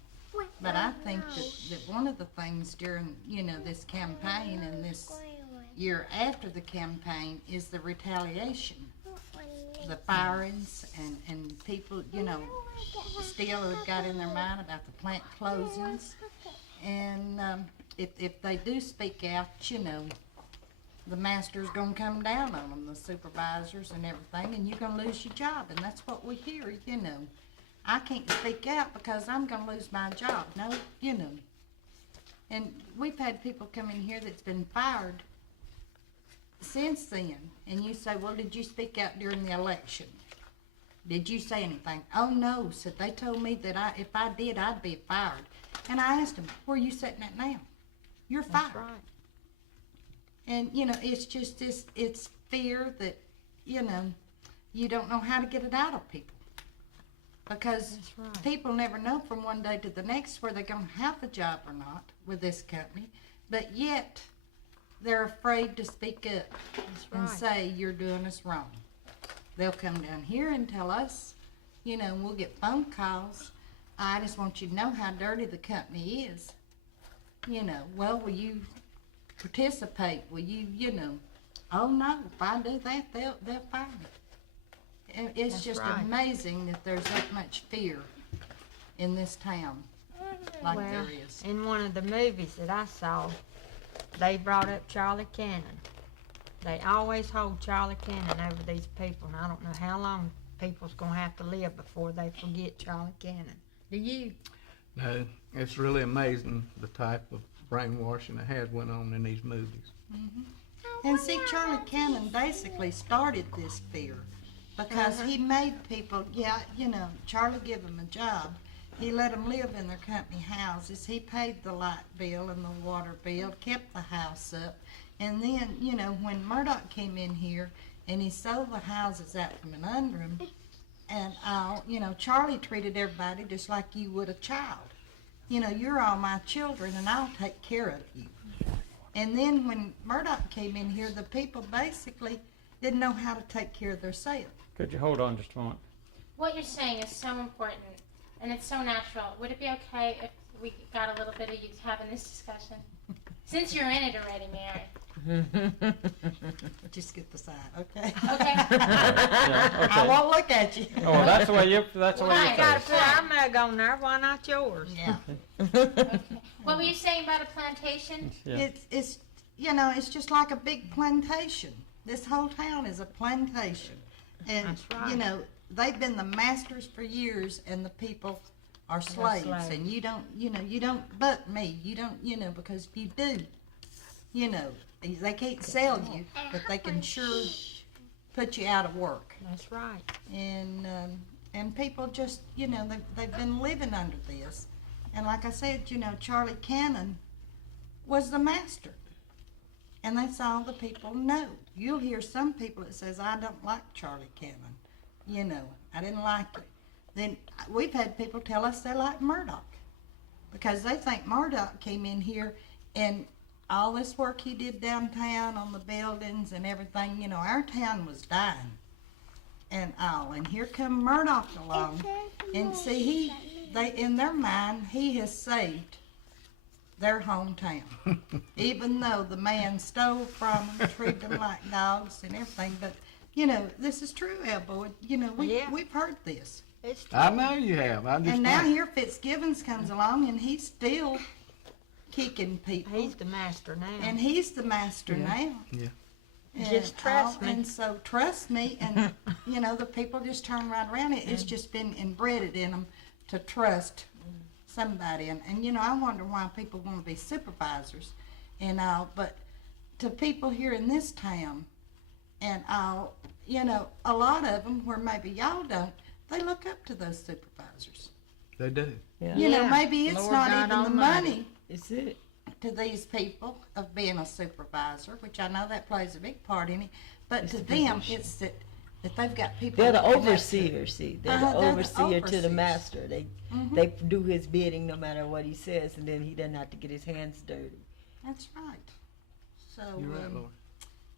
But I think that one of the things during, this campaign and this year after the campaign is the retaliation. the firings and people, you know, still have got in their mind about the plant closings. And if they do speak out, you know, the master's going to come down on them, the supervisors and everything, and you're going to lose your job. And that's what we hear, you know. I can't speak out because I'm going to lose my job. No, you know. And we've had people come in here that's been fired since then. And you say, well, did you speak out during the election? Did you say anything? Oh, no, said they told me that if I did, I'd be fired. And I asked them, where are you sitting at now? You're fired. That's right. And, you know, it's just this, it's fear that, you know, you don't know how to get it out of people. Because right. people never know from one day to the next where they're going to have a job or not with this company. But yet, they're afraid to speak up and say, you're doing us wrong. They'll come down here and tell us, you know, and we'll get phone calls. I just want you to know how dirty the company is. You know, well, will you participate? Will you, you know, oh no, if I do that, they'll fire me. And it's That's just right. amazing that there's that much fear in this town like Well, there is. in one of the movies that I saw, they brought up Charlie Cannon. They always hold Charlie Cannon over these people, and I don't know how long people's going to have to live before they forget Charlie Cannon. Do you? No, it's really amazing the type of brainwashing that has went on in these movies. And see, Charlie Cannon basically started this fear because he made people, yeah, you know, Charlie gave them a job. He let them live in their company houses. He paid the light bill and the water bill, kept the house up. And then, you know, when Murdoch came in here and he sold the houses out from under him, and you know, Charlie treated everybody just like you would a child. You know, you're all my children and I'll take care of you. And then when Murdoch came in here, the people basically didn't know how to take care of themselves. Could you hold on just a moment? What you're saying is so important, and it's so natural. Would it be okay if we got a little bit of you having this discussion? Since you're in it already, Mary. Just get the side, okay? Okay. Yeah, I okay. won't look at you. Oh, well, that's the way you. That's the way Right. you Got to face. put our mug on there. Why not yours? Yeah. Okay. What were you saying about a plantation? Yeah. It's you know, it's just like a big plantation. This whole town is a plantation. And That's right. you know, they've been the masters for years and the people are slaves. slaves. And you don't butt me. You don't, you know, because if you do, you know, they can't sell you, but they can sure put you out of work. That's right. And people just, you know, they've been living under this. And like I said, you know, Charlie Cannon was the master. And that's all the people know. You'll hear some people that says, I don't like Charlie Cannon. You know, I didn't like it. Then we've had people tell us they like Murdoch because they think Murdoch came in here and all this work he did downtown on the buildings and everything, you know, our town was dying and all. And here come Murdoch along. And see, in their mind, he has saved their hometown. Even though the man stole from them, treated them like dogs and everything. But, you know, this is true, Elbow. You know, we've heard this. It's true. I know you have. I just And now think- here Fitzgibbons comes along and he's still kicking people. He's the master now. And he's the master now. Yeah. And Just trust me. And so trust me, and you know, the people just turn right around. It's just been inbred in them to trust somebody. And you know, I wonder why people want to be supervisors and all, but to people here in this town and all, you know, a lot of them where maybe y'all don't, they look up to those supervisors. They do. Yeah. You know, Yeah. maybe it's Lord not God even the Almighty. money It's it. to these people of being a supervisor, which I know that plays a big part in it, but It's to the them, position. it's that they've got people. They're the looking up to- overseers, see. They're the They're the overseer to the overseers. master. They do his bidding no matter what he says, and then he doesn't have to get his hands dirty. That's right. So, You're right, Lord.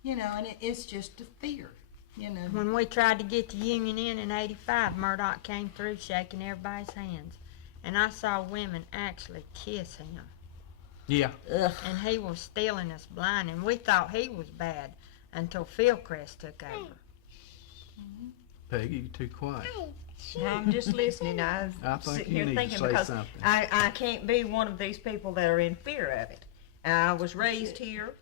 you know, and it's just a fear, you know. When we tried to get the union in '85, Murdoch came through shaking everybody's hands. And I saw women actually kiss him. Yeah. Ugh. And he was stealing us blind. And we thought he was bad until Philcrest took over. Peggy, you're too quiet. I'm just listening. I I think sit you here need to thinking say because something. I can't be one of these people that are in fear of it. I was raised here,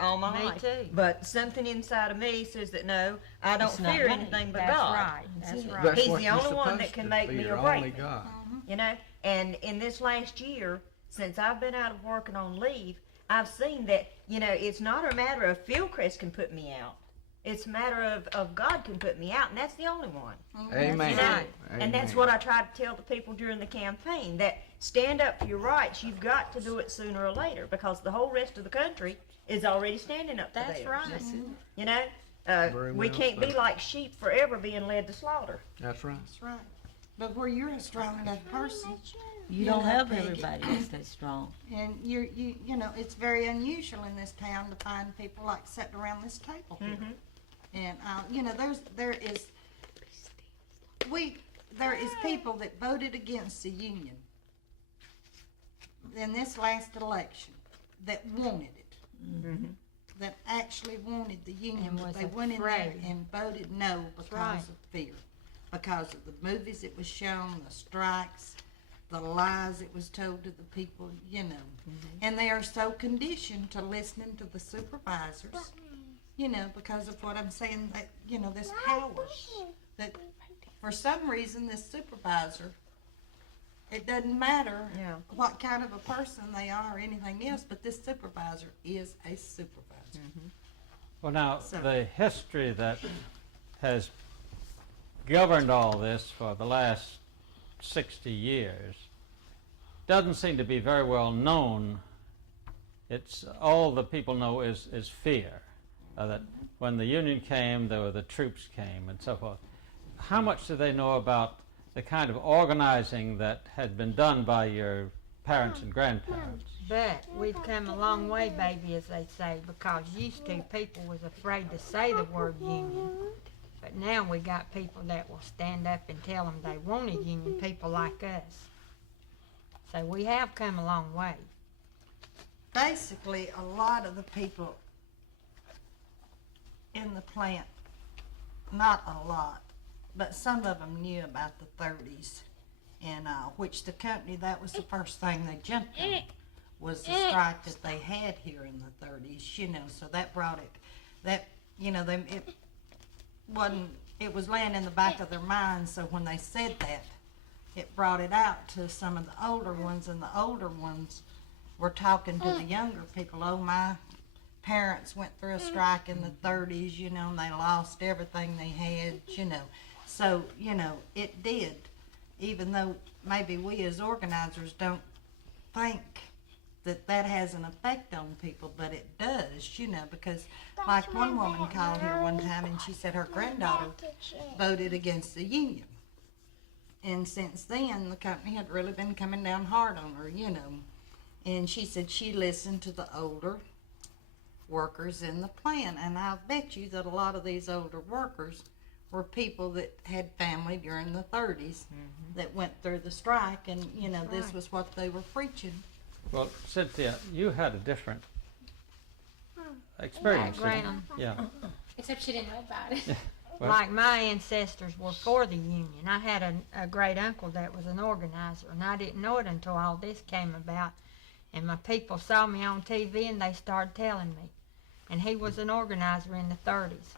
all my Me life. too. But something inside of me says that no, I don't It's not fear right. anything but That's God. right. That's right. That's He's what the you're only one supposed that can to make me fear, or break only me. God. And in this last year, since I've been out of work and on leave, I've seen that, it's not a matter of Fieldcrest can put me out. It's a matter of God can put me out, and that's the only one. Amen. You know? right. And that's Amen. what I tried to tell the people during the campaign, that stand up for your rights. You've got to do it sooner or later, because the whole rest of the country is already standing up for That's theirs. right. Very We well can't be said. like sheep forever being led to slaughter. That's right. That's right. But where you're a strong enough person, You don't have Peggy. everybody that's that strong. and it's very unusual in this town to find people like sitting around this table here. And there is people that voted against the union in this last election that wanted it, that actually wanted the union, And but was they went in there afraid. and voted no because right. of fear, because of the movies that was shown, the strikes, the lies that was told to the people, and they are so conditioned to listening to the supervisors, because of what I'm saying, that, this power, that for some reason this supervisor, it doesn't matter Yeah. what kind of a person they are or anything else, but this supervisor is a supervisor. Well, now, So- the history that has governed all this for the last 60 years doesn't seem to be very well known. It's all the people know is fear. That when the Union came, there were the troops came, and so forth. How much do they know about the kind of organizing that had been done by your parents and grandparents? But we've come a long way, baby, as they say, because used to people was afraid to say the word union. But now we got people that will stand up and tell them they wanted union, people like us. So we have come a long way. Basically, a lot of the people in the plant, not a lot, but some of them knew about the 30s, and which the company, that was the first thing they jumped on, was the strike that they had here in the 30s, so that brought it, it was laying in the back of their minds, so when they said that, it brought it out to some of the older ones, and the older ones were talking to the younger people. Oh, my parents went through a strike in the 30s, and they lost everything they had, So, it did, even though maybe we as organizers don't think that has an effect on people, but it does, because like one woman called here one time and she said her granddaughter voted against the union. And since then, the company had really been coming down hard on her, And she said she listened to the older workers in the plant. And I'll bet you that a lot of these older workers were people that had family during the 30s that went through the strike. And, this was what they were preaching. Well, Cynthia, you had a different experience. didn't you? Background. Yeah. Except she didn't know about it. Well- Like my ancestors were for the union. I had a great uncle that was an organizer, and I didn't know it until all this came about. And my people saw me on TV, and they started telling me. And he was an organizer in the 30s.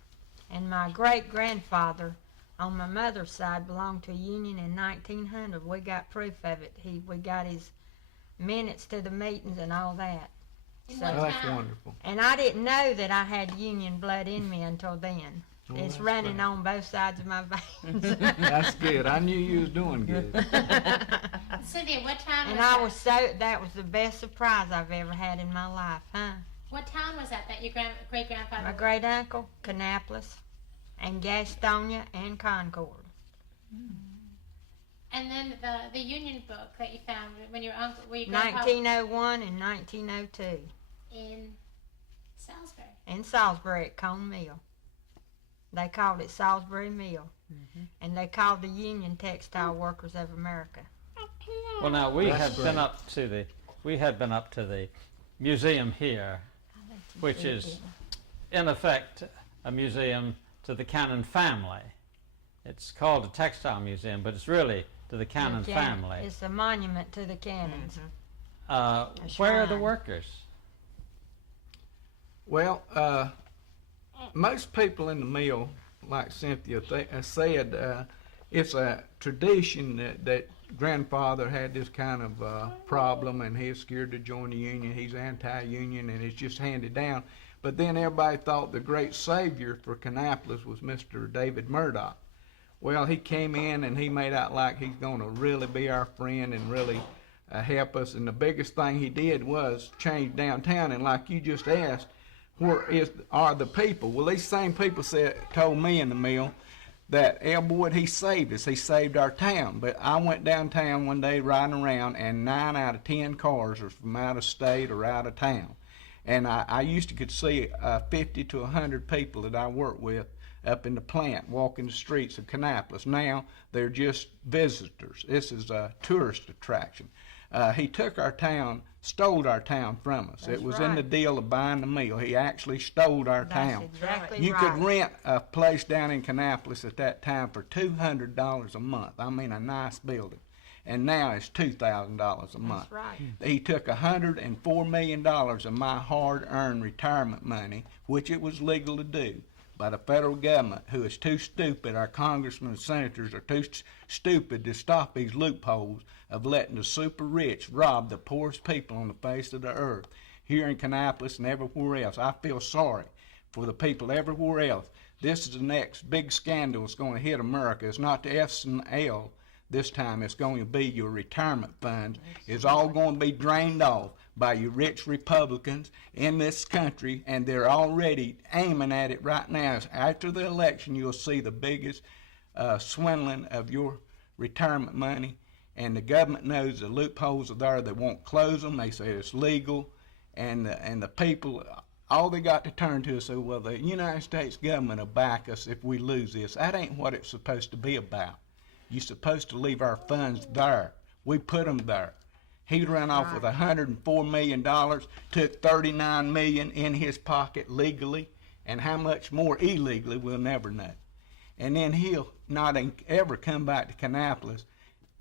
And my great-grandfather on my mother's side belonged to a union in 1900. We got proof of it. We got his minutes to the meetings and all that. In So- what That's town? wonderful. And I didn't know that I had union blood in me until then. Oh, It's that's running great. on both sides of my veins. That's good. I knew you was doing good. Cynthia, what town And was I that? was that was the best surprise I've ever had in my life, huh? What town was that your great-grandfather My lived? great uncle, Kannapolis, and Gastonia, and Concord. And then the union book that you found when your uncle, where your grandpa 1901 and 1902 in Salisbury. in Salisbury at Cone Mill. They called it Salisbury Mill, and they called the Union Textile Workers of America. Well, now we That's had great. been up to the museum here, which is in effect a museum to the Cannon family, It's called a textile museum, but it's really to the Cannon family. It's a monument to the Cannons. Where are the workers? Well, most people in the mill, like Cynthia said, it's a tradition that grandfather had this kind of problem, and he's scared to join the union. He's anti-union, and it's just handed down. But then everybody thought the great savior for Kannapolis was Mr. David Murdoch. Well, he came in and he made out like he's going to really be our friend and really help us. And the biggest thing he did was change downtown. And like you just asked, where are the people? Well, these same people told me in the mill that Elwood, he saved us. He saved our town. But I went downtown one day riding around, and 9 out of 10 cars are from out of state or out of town. And I used to see 50 to 100 people that I worked with up in the plant walking the streets of Kannapolis. Now they're just visitors. This is a tourist attraction. He took our town, stole our town from us. That's it was right. in the deal of buying the mill. He actually stole our town. Exactly You right. could rent a place down in Kannapolis at that time for $200 a month. I mean, a nice building. And now it's $2,000 a month. That's right. He took $104 million of my hard-earned retirement money, which it was legal to do, by the federal government, who is too stupid. Our congressmen and senators are too stupid to stop these loopholes of letting the super rich rob the poorest people on the face of the earth. Here in Kannapolis and everywhere else, I feel sorry for the people everywhere else. This is the next big scandal that's going to hit America. It's not the S&L. This time it's going to be your retirement funds. It's all going to be drained off by you rich Republicans in this country, and they're already aiming at it right now. After the election, you'll see the biggest swindling of your retirement money, and the government knows the loopholes are there. They won't close them. They say it's legal, and the people, all they got to turn to is say, well, the United States government will back us if we lose this. That ain't what it's supposed to be about. You're supposed to leave our funds there. We put them there. He ran off with $104 million, took $39 million in his pocket legally, and how much more illegally we'll never know. And then he'll not ever come back to Kannapolis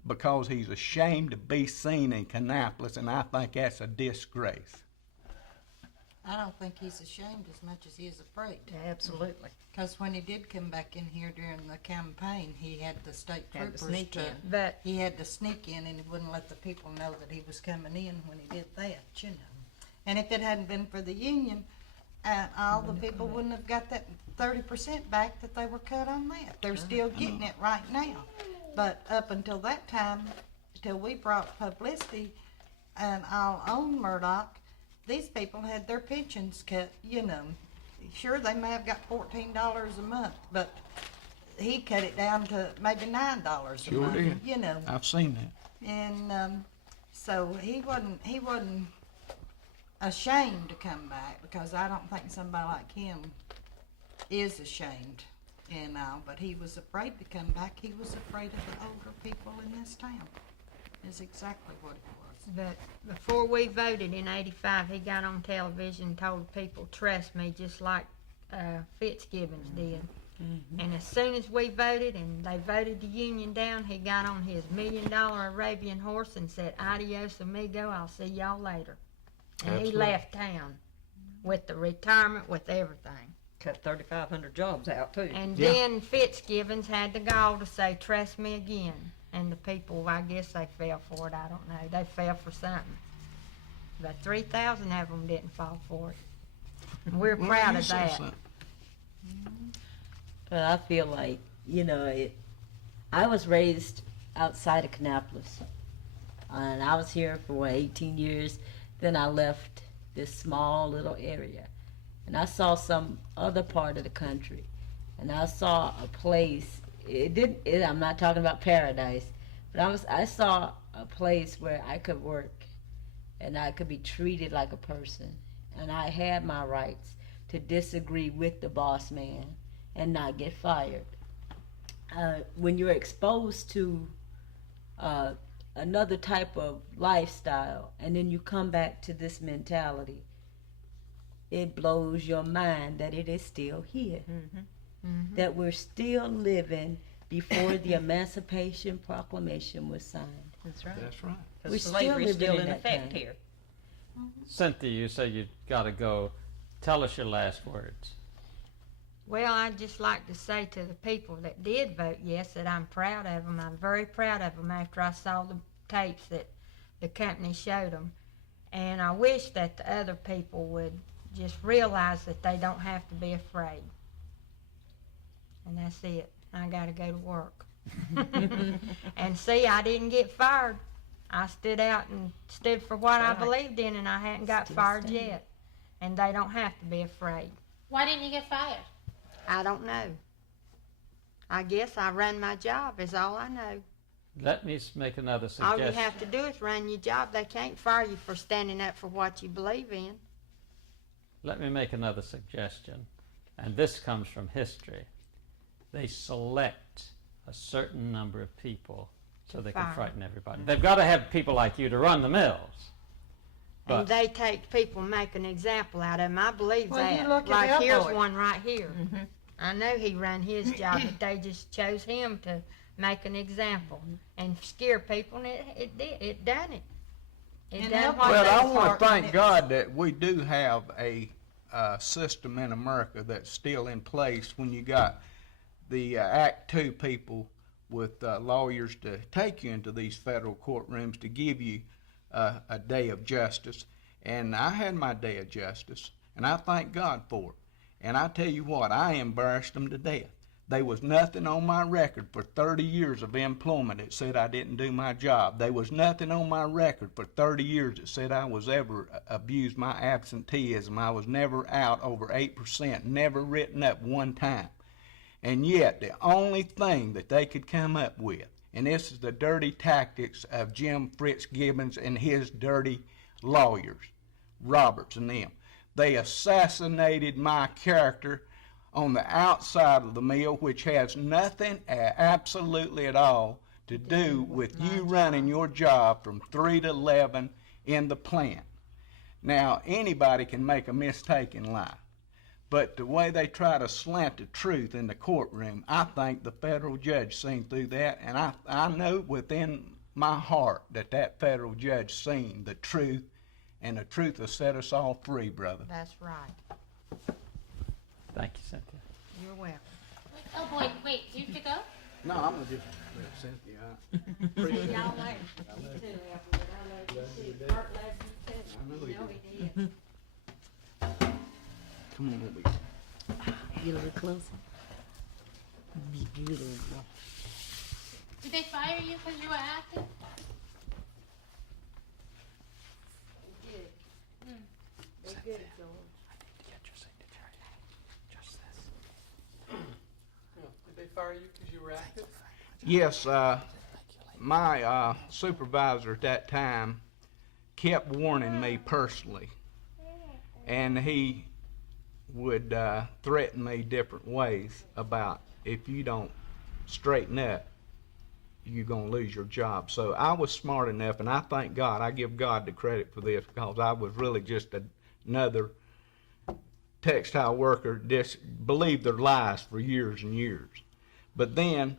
because he's ashamed to be seen in Kannapolis, and I think that's a disgrace. I don't think he's ashamed as much as he is afraid. Absolutely. Because when he did come back in here during the campaign, he had the state Had to troopers sneak in. But he had to sneak in, and he wouldn't let the people know that he was coming in when he did that, you know. And if it hadn't been for the union, all the people wouldn't have got that 30% back that they were cut on that. They're still getting it right now. But up until that time, till we brought publicity and all on Murdoch, these people had their pensions cut, you know. Sure, they may have got $14 a month, but he cut it down to maybe $9 a Sure month, did. you know. I've seen that. And so he wasn't ashamed to come back, because I don't think somebody like him is ashamed and all. But he was afraid to come back. He was afraid of the older people in this town. Is exactly what it was. But before we voted in '85, he got on television and told people, trust me, just like Fitzgibbons did. Mm-hmm. And as soon as we voted and they voted the union down, he got on his $1 million Arabian horse and said, adios amigo, I'll see y'all later. And Absolutely. he left town with the retirement, with everything. Cut 3,500 jobs out, too. And Yeah. then Fitzgibbons had the gall to say, trust me again. And the people, I guess they fell for it, I don't know. They fell for something. But 3,000 of them didn't fall for it. And we're Well, proud you of say that. something. But I feel like, I was raised outside of Kannapolis. And I was here for 18 years. Then I left this small little area. And I saw some other part of the country. And I saw a place, I'm not talking about paradise, but I saw a place where I could work and I could be treated like a person. And I had my rights to disagree with the boss man and not get fired. When you're exposed to another type of lifestyle and then you come back to this mentality, it blows your mind that it is still here. Mm-hmm. Mm-hmm. That we're still living before the Emancipation Proclamation was signed. That's right. That's right. We Because still slavery is living still in in that effect time. here. Cynthia, you say you got to go. Tell us your last words. Well, I'd just like to say to the people that did vote yes that I'm proud of them. I'm very proud of them after I saw the tapes that the company showed them. And I wish that the other people would just realize that they don't have to be afraid. And that's it. I got to go to work. And see, I didn't get fired. I stood out and stood for what I believed in, and I hadn't got fired yet. And they don't have to be afraid. Why didn't you get fired? I don't know. I guess I run my job is all I know. Let me make another All suggestion. you have to do is run your job. They can't fire you for standing up for what you believe in. Let me make another suggestion, and this comes from history. They select a certain number of people so they can fire. frighten everybody. They've got to have people like you to run the mills. And But they take people, make an example out of them. I believe Well, you that. look at Like here's Elroy. one right here. I know he ran his job, but they just chose him to make an example and scare people, and it did. It done it. It And done Elroy what Well, they I was want part- to thank God that we do have a system in America that's still in place when you got the Act 2 people with lawyers to take you into these federal courtrooms to give you a day of justice. And I had my day of justice, and I thank God for it. And I tell you what, I embarrassed them to death. There was nothing on my record for 30 years of employment that said I didn't do my job. There was nothing on my record for 30 years that said I was ever abused my absenteeism. I was never out over 8%, never written up one time. And yet, the only thing that they could come up with, and this is the dirty tactics of Jim Fritz Gibbons and his dirty lawyers, Roberts and them, they assassinated my character on the outside of the mill, which has nothing absolutely at all to do with you running your job from 3 to 11 in the plant. Now, anybody can make a mistake in life, but the way they try to slant the truth in the courtroom, I think the federal judge seen through that, and I know within my heart that that federal judge seen the truth, and the truth will set us all free, brother. That's right. thank you, Cynthia. You're welcome. Oh boy, wait, do you have to go? No, I'm gonna just let Cynthia. Appreciate it. Y'all later. You too, Albert. I love you too. Bart loves you too. I know he You know does. he did. Come on, over here. Get a little closer. Beautiful. Did they fire you because you were acting? They did. They did, George. Get your signature. Just this. Did they fire you because you were active? Yes, my supervisor at that time kept warning me personally, and he would threaten me different ways about if you don't straighten up, you're going to lose your job. So I was smart enough, and I thank God, I give God the credit for this, because I was really just another textile worker, believed their lies for years and years. But then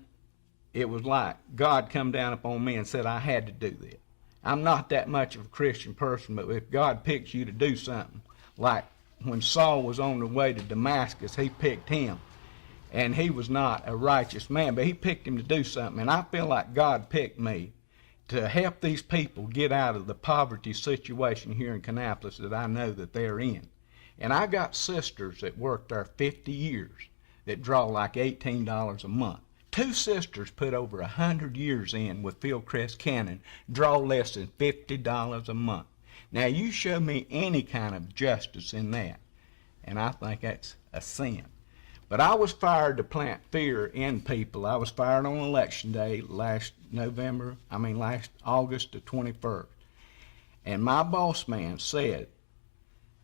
it was like God come down upon me and said I had to do this. I'm not that much of a Christian person, but if God picks you to do something, like when Saul was on the way to Damascus, he picked him. And he was not a righteous man, but he picked him to do something. And I feel like God picked me to help these people get out of the poverty situation here in Kannapolis that I know that they're in. And I got sisters that worked there 50 years that draw like $18 a month. 2 sisters put over 100 years in with Fieldcrest Cannon, draw less than $50 a month. Now you show me any kind of justice in that, and I think that's a sin. But I was fired to plant fear in people. I was fired on election day last August the 21st. And my boss man said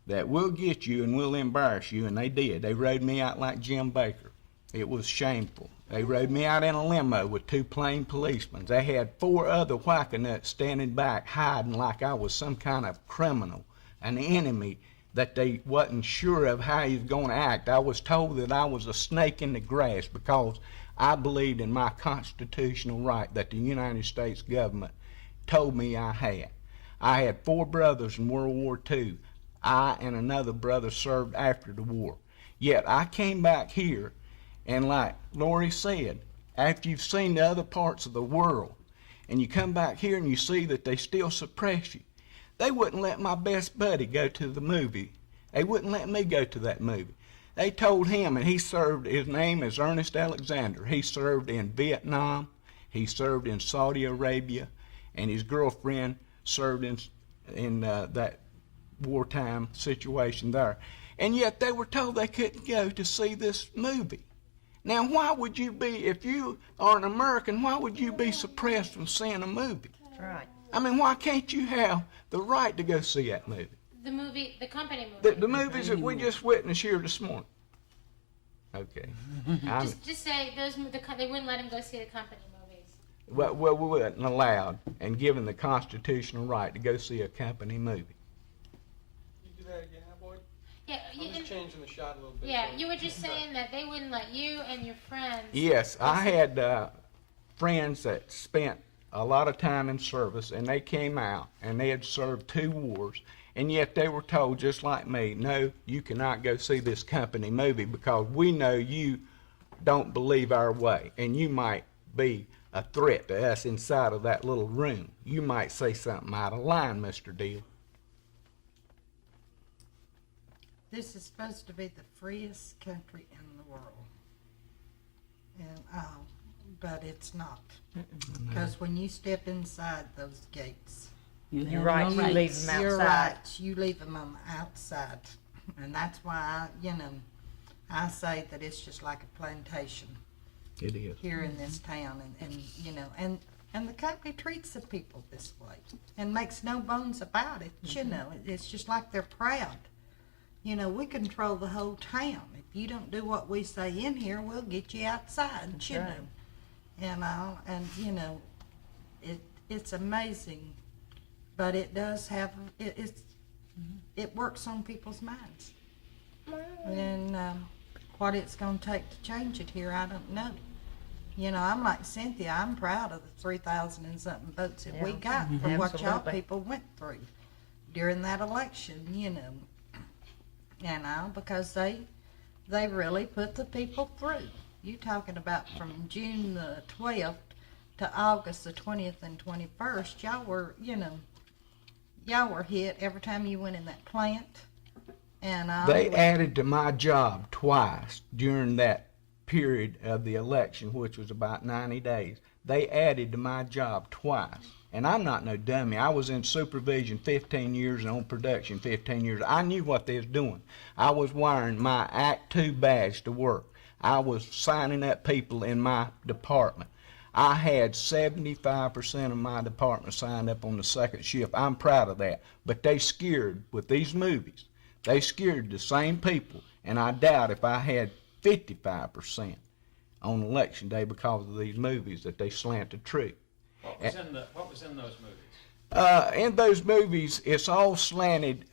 that we'll get you and we'll embarrass you, and they did. They rode me out like Jim Baker. It was shameful. They rode me out in a limo with 2 plain policemen. They had 4 other whackanuts standing back, hiding like I was some kind of criminal, an enemy that they wasn't sure of how he was going to act. I was told that I was a snake in the grass because I believed in my constitutional right that the United States government told me I had. I had 4 brothers in World War II. I and another brother served after the war. Yet I came back here, and like Laurie said, after you've seen the other parts of the world, and you come back here and you see that they still suppress you. They wouldn't let my best buddy go to the movie. They wouldn't let me go to that movie. They told him, and he served, his name is Ernest Alexander. He served in Vietnam, he served in Saudi Arabia, and his girlfriend served in that wartime situation there. And yet they were told they couldn't go to see this movie. Now, why would you be, if you are an American, why would you be suppressed from seeing a movie? Right. I mean, why can't you have the right to go see that movie? The company movie. The movies that we just witnessed here this morning. Okay. Just say they wouldn't let him go see the company movies. Well, we weren't allowed and given the constitutional right to go see a company movie. Can you do that again, Boyd? Yeah, I'm just changing the shot a little bit. Yeah, you were just saying that they wouldn't let you and your friends. Yes, I had friends that spent a lot of time in service, and they came out, and they had served 2 wars, and yet they were told, just like me, no, you cannot go see this company movie because we know you don't believe our way, and you might be a threat to us inside of that little room. You might say something out of line, Mr. Deal. This is supposed to be the freest country in the world, and but it's not. Because when you step inside those gates, You're right. You leave them outside. You're right. You leave them on the outside, and that's why I say that it's just like a plantation. It is. Here in this town, and the company treats the people this way, and makes no bones about it. It's just like they're proud. We control the whole town. If you don't do what we say in here, we'll get you outside. It's amazing, but it does have it works on people's minds, and what it's going to take to change it here, I don't know. I'm like Cynthia. I'm proud of the 3,000 and something votes that we got for what y'all people went through during that election. Because they really put the people through. You talking about from June the 12th to August the 20th and 21st, y'all were hit every time you went in that plant. And they added to my job twice during that period of the election, which was about 90 days. They added to my job twice. And I'm not no dummy. I was in supervision 15 years and on production 15 years. I knew what they was doing. I was wearing my Act 2 badge to work. I was signing up people in my department. I had 75% of my department signed up on the second shift. I'm proud of that. But they scared with these movies. They scared the same people. And I doubt if I had 55% on election day because of these movies that they slanted true. What was in those movies? In those movies, it's all slanted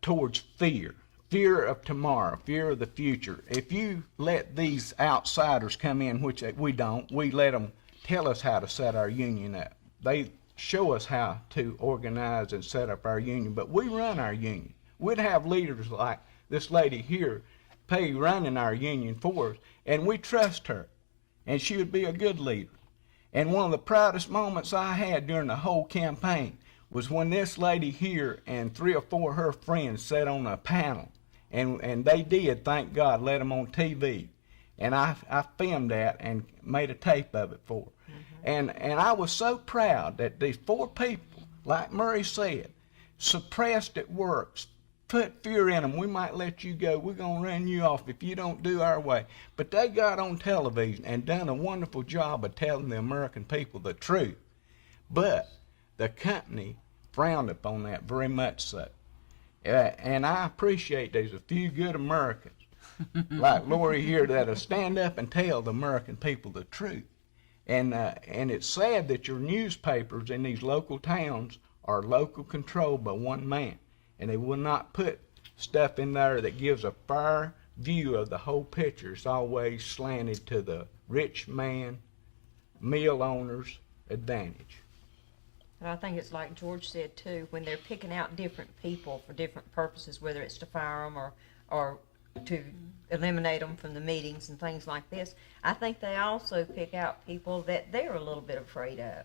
towards fear. Fear of tomorrow, fear of the future. If you let these outsiders come in, which we don't, we let them tell us how to set our union up. They show us how to organize and set up our union, but we run our union. We'd have leaders like this lady here running our union for us, and we trust her, and she would be a good leader. And one of the proudest moments I had during the whole campaign was when this lady here and 3 or 4 of her friends sat on a panel, and they did, thank God, let them on TV. And I filmed that and made a tape of it for her. And I was so proud that these 4 people, like Murray said, suppressed at work, put fear in them. We might let you go. We're going to run you off if you don't do our way. But they got on television and done a wonderful job of telling the American people the truth. But the company frowned upon that very much so. And I appreciate there's a few good Americans, like Laurie here, that'll stand up and tell the American people the truth. And it's sad that your newspapers in these local towns are local controlled by one man. And they will not put stuff in there that gives a fair view of the whole picture. It's always slanted to the rich man, mill owners advantage. And I think it's like George said too, when they're picking out different people for different purposes, whether it's to fire them or to eliminate them from the meetings and things like this, I think they also pick out people that they're a little bit afraid of.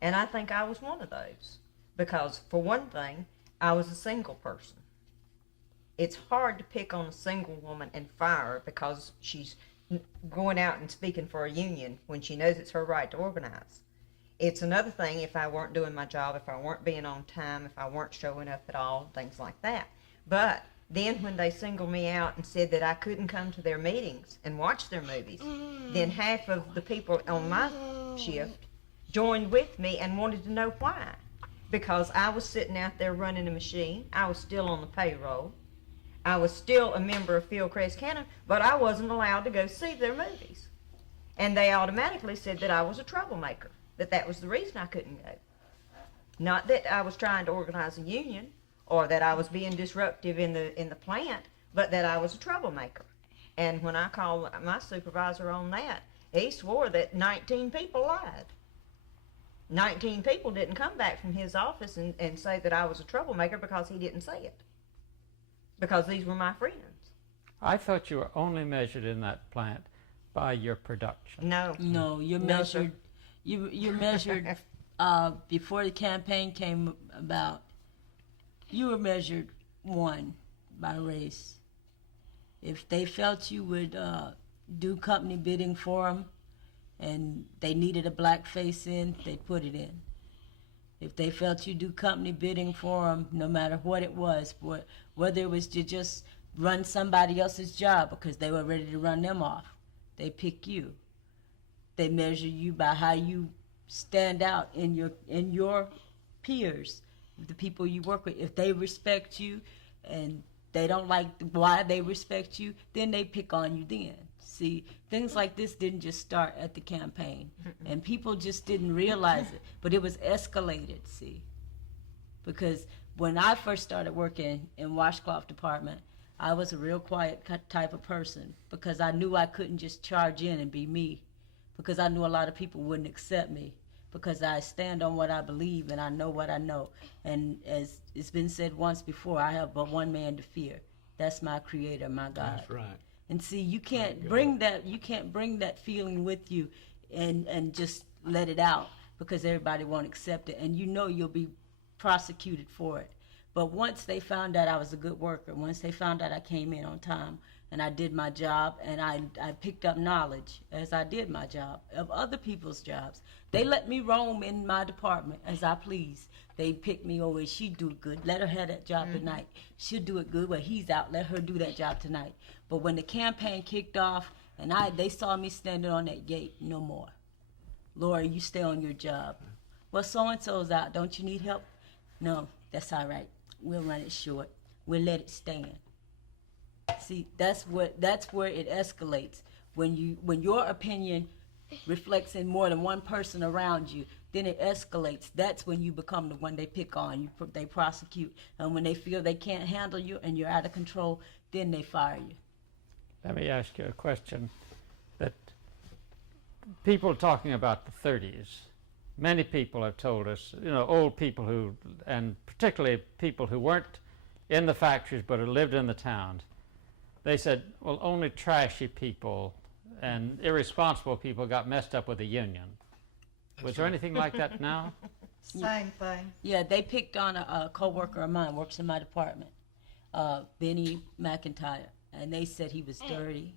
And I think I was one of those. Because, for one thing, I was a single person. It's hard to pick on a single woman and fire her because she's going out and speaking for a union when she knows it's her right to organize. It's another thing if I weren't doing my job, if I weren't being on time, if I weren't showing up at all, things like that. But then when they singled me out and said that I couldn't come to their meetings and watch their movies, then half of the people on my shift joined with me and wanted to know why. Because I was sitting out there running a machine. I was still on the payroll. I was still a member of Fieldcrest County, but I wasn't allowed to go see their movies. And they automatically said that I was a troublemaker, that was the reason I couldn't go. Not that I was trying to organize a union or that I was being disruptive in the plant, but that I was a troublemaker. And when I called my supervisor on that, he swore that 19 people lied. 19 people didn't come back from his office and say that I was a troublemaker because he didn't say it. Because these were my friends. I thought you were only measured in that plant by your production. No. No, you're measured. You're measured before the campaign came about. You were measured, one, by race. If they felt you would do company bidding for them, and they needed a black face in, they put it in. If they felt you do company bidding for them, no matter what it was, whether it was to just run somebody else's job because they were ready to run them off, they pick you. They measure you by how you stand out in your peers, the people you work with. If they respect you and they don't like why they respect you, then they pick on you then. See, things like this didn't just start at the campaign, and people just didn't realize it, but it was escalated, see. Because when I first started working in washcloth department, I was a real quiet type of person because I knew I couldn't just charge in and be me, because I knew a lot of people wouldn't accept me, because I stand on what I believe and I know what I know. And as it's been said once before, I have but one man to fear. That's my Creator, my God. That's right. And see, you can't bring that feeling with you and just let it out because everybody won't accept it. And you know you'll be prosecuted for it. But once they found out I was a good worker, once they found out I came in on time and I did my job and I picked up knowledge as I did my job of other people's jobs, they let me roam in my department as I please. They picked me over, she do it good, let her have that job tonight. She'll do it good, but he's out, let her do that job tonight. But when the campaign kicked off and they saw me standing on that gate, no more. Laurie, you stay on your job. Well, so-and-so's out, don't you need help? No, that's all right. We'll run it short. We'll let it stand. See, that's where it escalates. When your opinion reflects in more than one person around you, then it escalates. That's when you become the one they pick on. They prosecute. And when they feel they can't handle you and you're out of control, then they fire you. Let me ask you a question. That people talking about the 30s, many people have told us, old people and particularly people who weren't in the factories but who lived in the towns, they said, well, only trashy people and irresponsible people got messed up with the union. Was there anything like that now? Same thing. Yeah, they picked on a co-worker of mine, works in my department, Benny McIntyre, and they said he was dirty.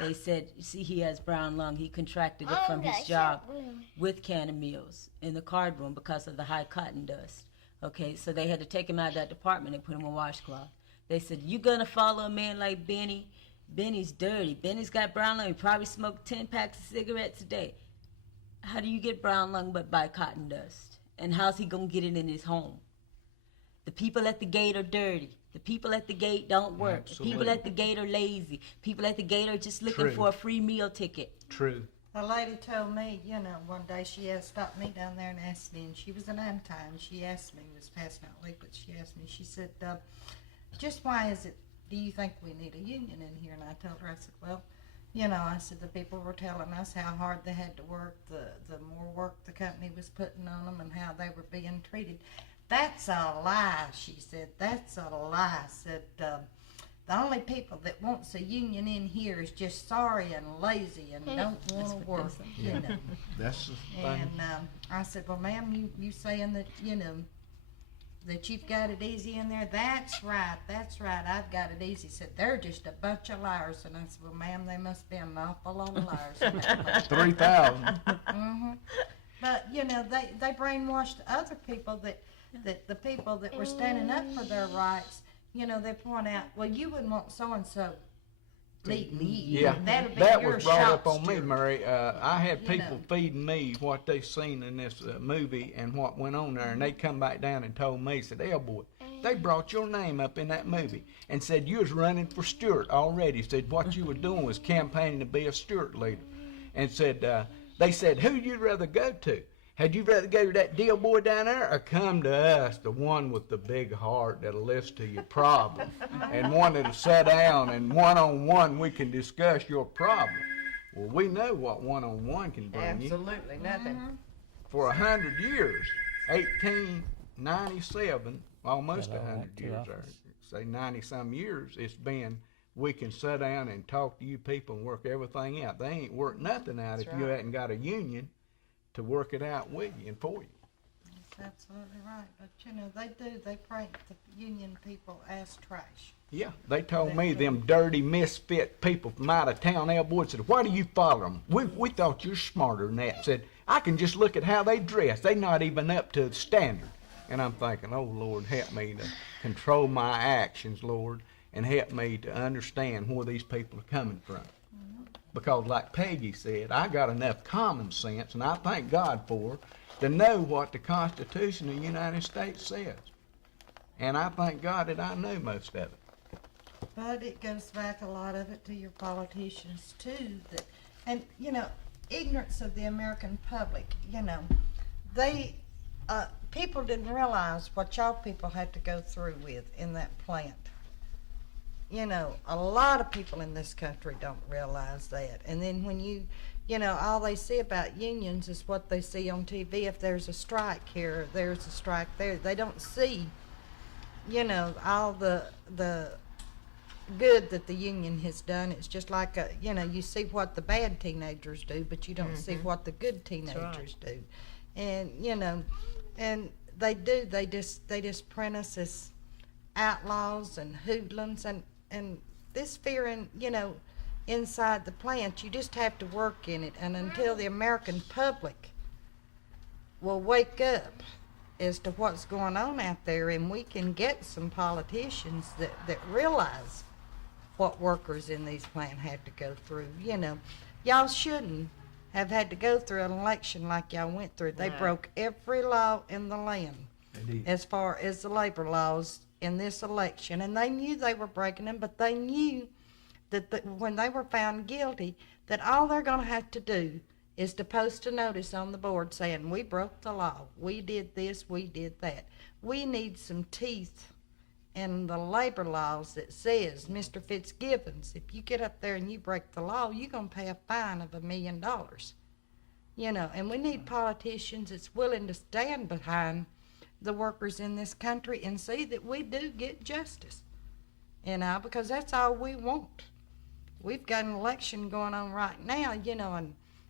They said, see, he has brown lung. He contracted it from his job with Cannon Mills in the card room because of the high cotton dust. Okay, so they had to take him out of that department and put him on washcloth. They said, you gonna follow a man like Benny? Benny's dirty. Benny's got brown lung. He probably smoked 10 packs of cigarettes a day. How do you get brown lung but by cotton dust? And how's he gonna get it in his home? The people at the gate are dirty. The people at the gate don't work. Absolutely. The people at the gate are lazy. People at the gate are just looking True. for a free meal ticket. True. A lady told me, one day she had stopped me down there and asked me, and she was an anti, and she asked me, was passing out leaflets, she asked me, she said, just why do you think we need a union in here? And I told her, I said, well, you know, I said the people were telling us how hard they had to work, the more work the company was putting on them, and how they were being treated. That's a lie, she said. That's a lie. Said the only people that wants a union in here is just sorry and lazy and don't want to work. You know. That's the thing. And I said, well, ma'am, you saying that, you know, that you've got it easy in there? That's right, I've got it easy. Said, they're just a bunch of liars. And I said, well, ma'am, they must be an awful lot of liars in that place. 3,000. Mm-hmm. But, you know, they brainwashed other people that the people that were standing up for their rights, you know, they point out, well, you wouldn't want so-and-so leading you. Yeah, That'd be that your was brought up shop on me, steward. Mary. I had You people know. feeding me what they seen in this movie and what went on there, and they come back down and told me, said, boy, they brought your name up in that movie and said you was running for Stewart already. Said what you were doing was campaigning to be a Stewart leader, and said they said, who'd you rather go to? Had you rather go to that deal boy down there or come to us, the one with the big heart that'll listen to your problem and one that'll sit down and one-on-one we can discuss your problem? Well, we know what one-on-one can bring you. Absolutely nothing. For 100 years, 1897, almost That all 100 went to years, or office. say 90-some years, it's been we can sit down and talk to you people and work everything out. They ain't worked nothing out That's if you right. hadn't got a union to work it out with you and for you. That's absolutely right. But, you know, they prank the union people as trash. Yeah, they told me them dirty misfit people from out of town, boys said, why do you follow them? We thought you're smarter than that. Said, I can just look at how they dress. They not even up to the standard. And I'm thinking, oh, Lord, help me to control my actions, Lord, and help me to understand where these people are coming from. Because like Peggy said, I got enough common sense, and I thank God for it, to know what the Constitution of the United States says. And I thank God that I know most of it. But it goes back a lot of it to your politicians too. And you know, ignorance of the American public. You know, they people didn't realize what y'all people had to go through with in that plant. You know, a lot of people in this country don't realize that. And then when you know, all they see about unions is what they see on TV. If there's a strike here, there's a strike there. They don't see, you know, all the good that the union has done. It's just like you know, you see what the bad teenagers do, but you don't see what the good teenagers do. And you know, and they just print us as outlaws and hoodlums and this fear, and you know, inside the plant, you just have to work in it. And until the American public will wake up as to what's going on out there, and we can get some politicians that realize what workers in these plants had to go through. You know, y'all shouldn't have had to go through an election like y'all went through. They broke every law in the land as far as the labor laws in this election, and they knew they were breaking them, but they knew that when they were found guilty, that all they're going to have to do is to post a notice on the board saying, we broke the law, we did this, we did that. We need some teeth in the labor laws that says, Mr. Fitzgibbons, if you get up there and you break the law, you're going to pay a fine of $1 million. You know, and we need politicians that's willing to stand behind the workers in this country and see that we do get justice. You know, because that's all we want. We've got an election going on right now, you know,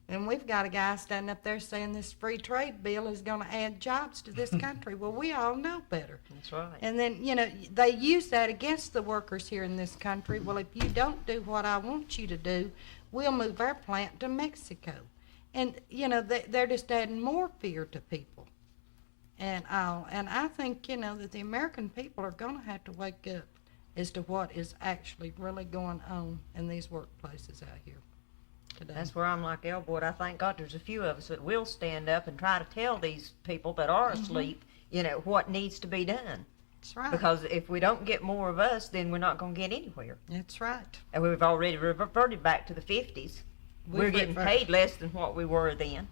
and we've got a guy standing up there saying this free trade bill is going to add jobs to this country. Well, we all know better. That's right. And then, you know, they use that against the workers here in this country. Well, if you don't do what I want you to do, we'll move our plant to Mexico. And, you know, they're just adding more fear to people. And I think, you know, that the American people are going to have to wake up as to what is actually really going on in these workplaces out here today. That's where I'm like Elwood. I thank God there's a few of us that will stand up and try to tell these people that are asleep, you know, what needs to be done. That's right. Because if we don't get more of us, then we're not going to get anywhere. That's right. And we've already reverted back to the 50s. We're getting paid less than what we were then.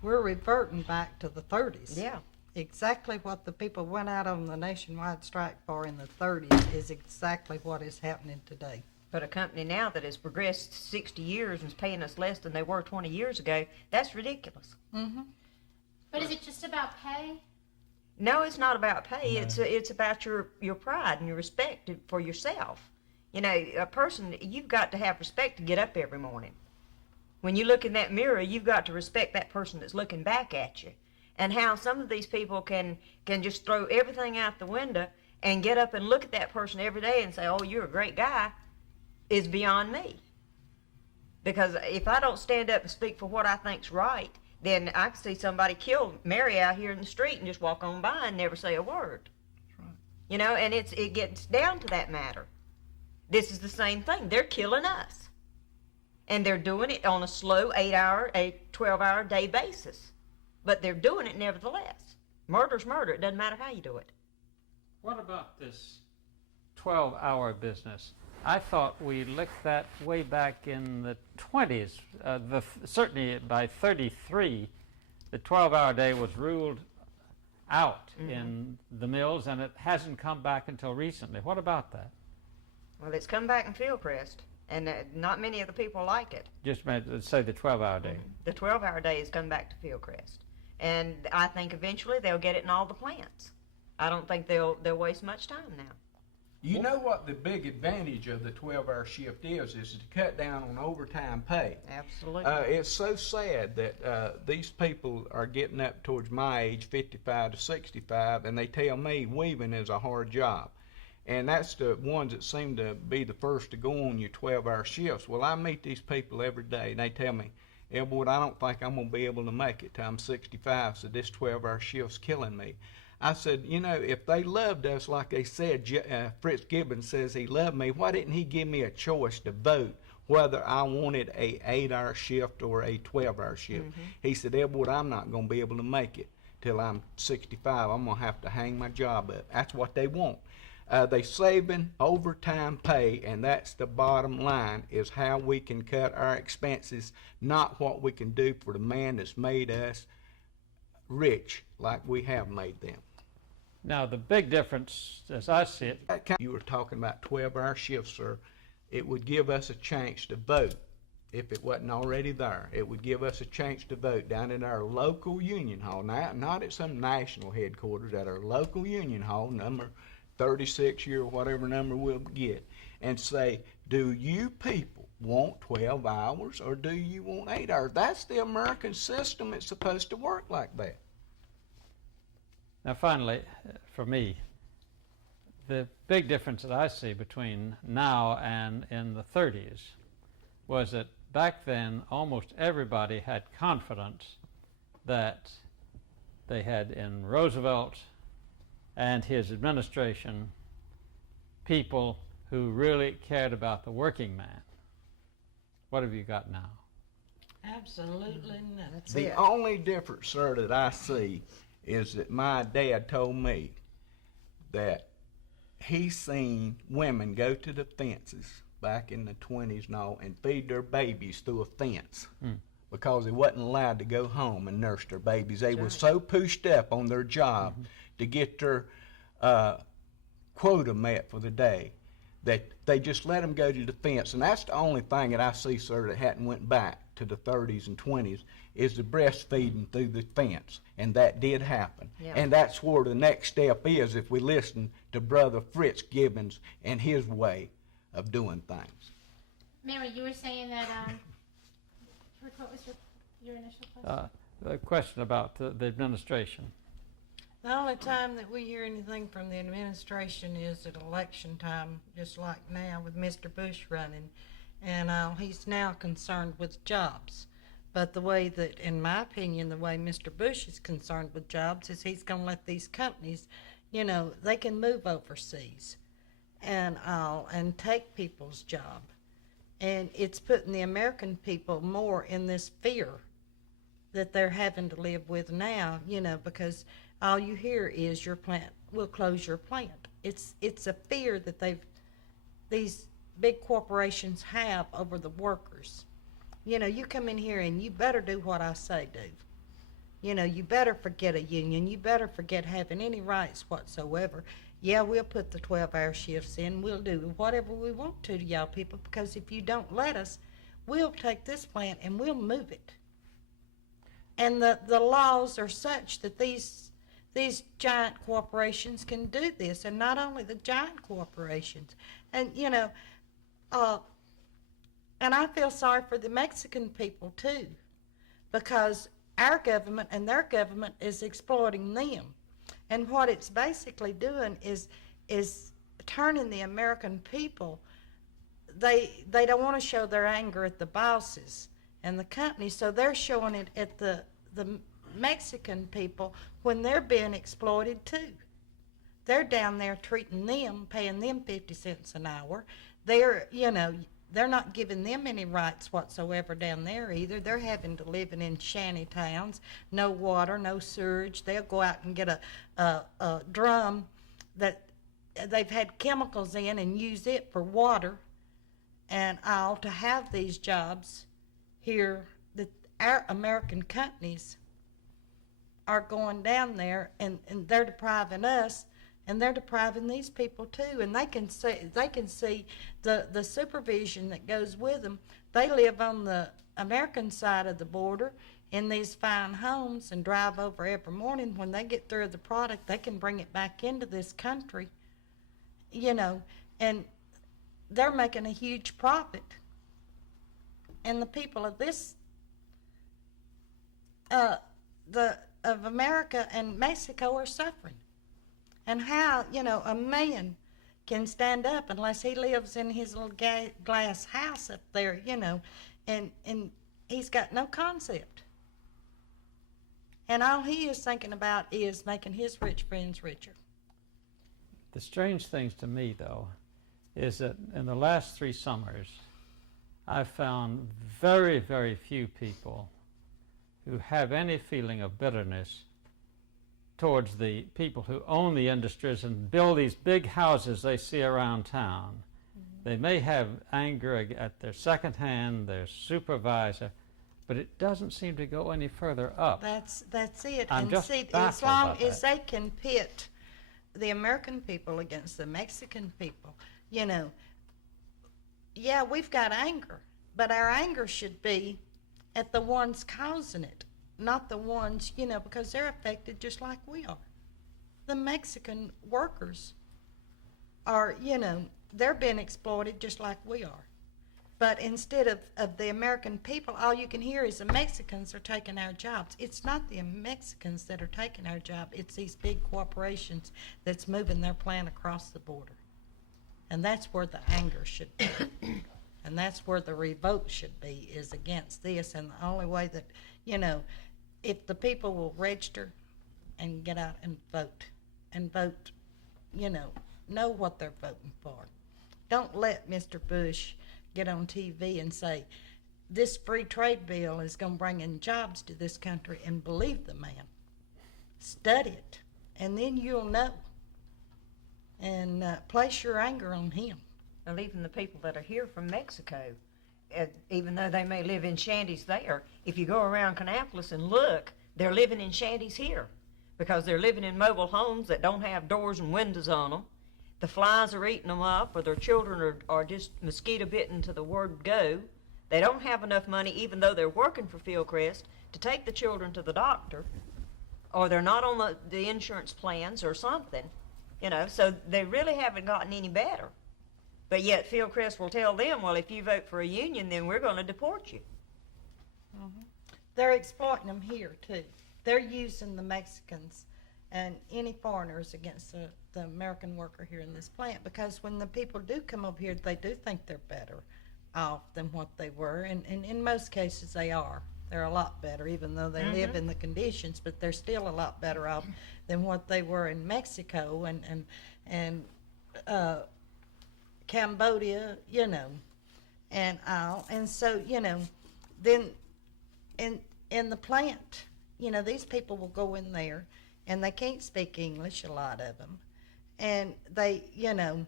We're reverting back to the 30s. Yeah. Exactly what the people went out on the nationwide strike for in the 30s is exactly what is happening today. But a company now that has progressed 60 years and is paying us less than they were 20 years ago, that's ridiculous. Mm-hmm. But is it just about pay? No, it's not about pay. No. It's about your pride and your respect for yourself. You know, a person, you've got to have respect to get up every morning. When you look in that mirror, you've got to respect that person that's looking back at you. And how some of these people can just throw everything out the window and get up and look at that person every day and say, oh, you're a great guy, is beyond me. Because if I don't stand up and speak for what I think's right, then I can see somebody kill Mary out here in the street and just walk on by and never say a word. That's right. You know, and it gets down to that matter. This is the same thing. They're killing us. And they're doing it on a slow 12-hour day basis. But they're doing it nevertheless. Murder's murder. It doesn't matter how you do it. What about this 12-hour business? I thought we licked that way back in the 20s. Certainly by 33, the 12-hour day was ruled out in the mills, and it hasn't come back until recently. What about that? Well, it's come back in Fieldcrest, and not many of the people like it. Just say the 12-hour day. The 12-hour day has come back to Fieldcrest. And I think eventually they'll get it in all the plants. I don't think they'll waste much time now. You know what the big advantage of the 12-hour shift is to cut down on overtime pay. Absolutely. It's so sad that these people are getting up towards my age, 55 to 65, and they tell me weaving is a hard job. And that's the ones that seem to be the first to go on your 12-hour shifts. Well, I meet these people every day, and they tell me, Elwood, I don't think I'm going to be able to make it till I'm 65, so this 12-hour shift's killing me. I said, you know, if they loved us like they said, Fritz Gibbons says he loved me, why didn't he give me a choice to vote whether I wanted a 8-hour shift or a 12-hour shift? He said, Elwood, I'm not going to be able to make it till I'm 65. I'm going to have to hang my job up. That's what they want. They saving overtime pay, and that's the bottom line, is how we can cut our expenses, not what we can do for the man that's made us rich like we have made them. Now, the big difference, as I see it, You were talking about 12-hour shifts, sir. It would give us a chance to vote if it wasn't already there. It would give us a chance to vote down at our local union hall, not at some national headquarters, at our local union hall, number 36 or whatever number we'll get, and say, do you people want 12 hours or do you want 8 hours? That's the American system. It's supposed to work like that. now finally, for me, the big difference that I see between now and in the 30s was that back then almost everybody had confidence that they had in Roosevelt and his administration people who really cared about the working man. What have you got now? Absolutely nothing. The only difference, sir, that I see is that my dad told me that he seen women go to the fences back in the 20s and all and feed their babies through a fence because they wasn't allowed to go home and nurse their babies. They were so pushed up on their job to get their quota met for the day that they just let them go to the fence. And that's the only thing that I see, sir, that hadn't went back to the 30s and 20s is the breastfeeding through the fence. And that did happen. Yeah. And that's where the next step is if we listen to Brother Fritz Gibbons and his way of doing things. Mary, you were saying that, what was your initial question? The question about the administration. The only time that we hear anything from the administration is at election time, just like now with Mr. Bush running. And he's now concerned with jobs. But the way that, in my opinion, the way Mr. Bush is concerned with jobs is he's going to let these companies, you know, they can move overseas and take people's job. And it's putting the American people more in this fear that they're having to live with now, you know, because all you hear is your plant, we'll close your plant. It's a fear that these big corporations have over the workers. You know, you come in here and you better do what I say do. You know, you better forget a union. You better forget having any rights whatsoever. yeah, we'll put the 12-hour shifts in. We'll do whatever we want to y'all people, because if you don't let us, we'll take this plant and we'll move it. And the laws are such that these giant corporations can do this, and not only the giant corporations. And, you know, and I feel sorry for the Mexican people, too, because our government and their government is exploiting them. And what it's basically doing is turning the American people. They don't want to show their anger at the bosses and the companies, so they're showing it at the Mexican people when they're being exploited too. They're down there treating them, paying them 50 cents an hour. They're not giving them any rights whatsoever down there either. They're having to live in shanty towns, no water, no sewage. They'll go out and get a drum that they've had chemicals in and use it for water and all to have these jobs here that our American companies are going down there and they're depriving us. And they're depriving these people too, and they can see the supervision that goes with them. They live on the American side of the border in these fine homes and drive over every morning. When they get through the product, they can bring it back into this country, you know, and they're making a huge profit. And the people of this, of America and Mexico are suffering. And how, you know, a man can stand up unless he lives in his little glass house up there, you know, and he's got no concept. And all he is thinking about is making his rich friends richer. The strange things to me, though, is that in the last 3 summers, I've found very, very few people who have any feeling of bitterness towards the people who own the industries and build these big houses they see around town. Mm-hmm. They may have anger at their second hand, their supervisor, but it doesn't seem to go any further up. That's it. I'm and just see, baffled as long about as that. they can pit the American people against the Mexican people, you know, yeah, we've got anger, but our anger should be at the ones causing it. Not the ones, you know, because they're affected just like we are. The Mexican workers are, you know, they're being exploited just like we are. But instead of the American people, all you can hear is the Mexicans are taking our jobs. It's not the Mexicans that are taking our job. It's these big corporations that's moving their plant across the border. And that's where the anger should be. And that's where the revolt should be, is against this. And the only way that, you know, if the people will register and get out and vote, you know what they're voting for. Don't let Mr. Bush get on TV and say, this free trade bill is going to bring in jobs to this country, and believe the man. Study it, and then you'll know. And place your anger on him. Well, even the people that are here from Mexico, even though they may live in shanties there, if you go around Kannapolis and look, they're living in shanties here because they're living in mobile homes that don't have doors and windows on them. The flies are eating them up, or their children are just mosquito bitten to the word go. They don't have enough money, even though they're working for Fieldcrest, to take the children to the doctor, or they're not on the insurance plans or something, you know, so they really haven't gotten any better. But yet Fieldcrest will tell them, well, if you vote for a union, then we're going to deport you. Mm-hmm. They're exploiting them here, too. They're using the Mexicans and any foreigners against the American worker here in this plant, because when the people do come over here, they do think they're better off than what they were, and in most cases they are. They're a lot better, even though they live in the conditions, but they're still a lot better off than what they were in Mexico and Cambodia, you know, and all. And so, you know, then in the plant, you know, these people will go in there and they can't speak English, a lot of them. And they, you know,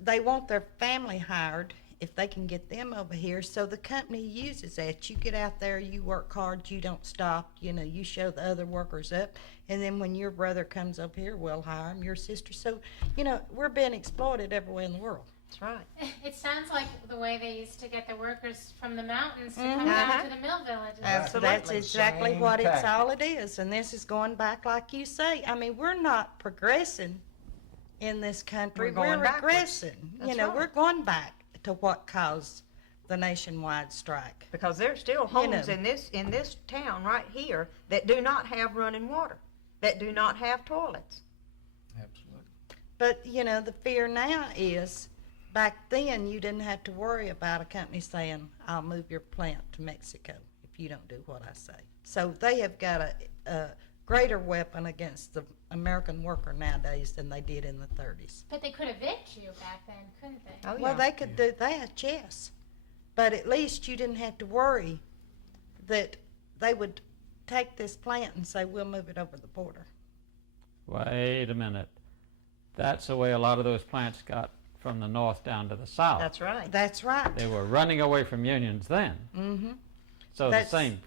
they want their family hired if they can get them over here. So the company uses that. You get out there, you work hard, you don't stop, you show the other workers up. And then when your brother comes up here, we'll hire him, your sister. So, we're being exploited everywhere in the world. That's right. It sounds like the way they used to get the workers from the mountains to come down to the mill villages. Absolutely. That's exactly what it's all it is. And this is going back like you say. I mean, we're not progressing in this country. We're regressing. Right. We're going back to what caused the nationwide strike. Because there's still homes in this town right here that do not have running water, that do not have toilets. Absolutely. But, the fear now is, back then you didn't have to worry about a company saying, I'll move your plant to Mexico if you don't do what I say. So they have got a greater weapon against the American worker nowadays than they did in the 30s. But they could evict you back then, couldn't they? Oh, yeah. Well, they could do that, yes. But at least you didn't have to worry that they would take this plant and say, we'll move it over the border. Wait a minute. That's the way a lot of those plants got from the north down to the south. That's right. That's right. They were running away from unions then. Mm-hmm. So the same.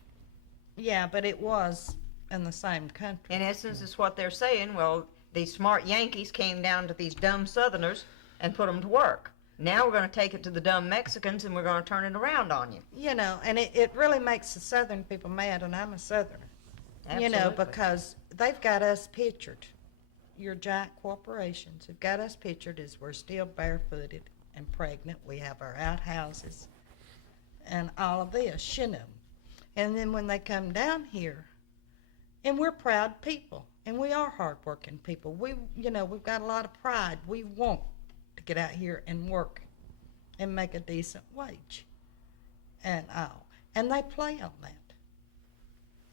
Yeah, but it was in the same country. In essence, it's what they're saying. Well, these smart Yankees came down to these dumb Southerners and put them to work. Now we're going to take it to the dumb Mexicans and we're going to turn it around on you. And it really makes the Southern people mad, and I'm a Southerner. Absolutely. Because they've got us pictured. Your giant corporations have got us pictured as we're still barefooted and pregnant. We have our outhouses and all of this, And then when they come down here, and we're proud people, and we are hardworking people. We've got a lot of pride. We want to get out here and work and make a decent wage and all. And they play on that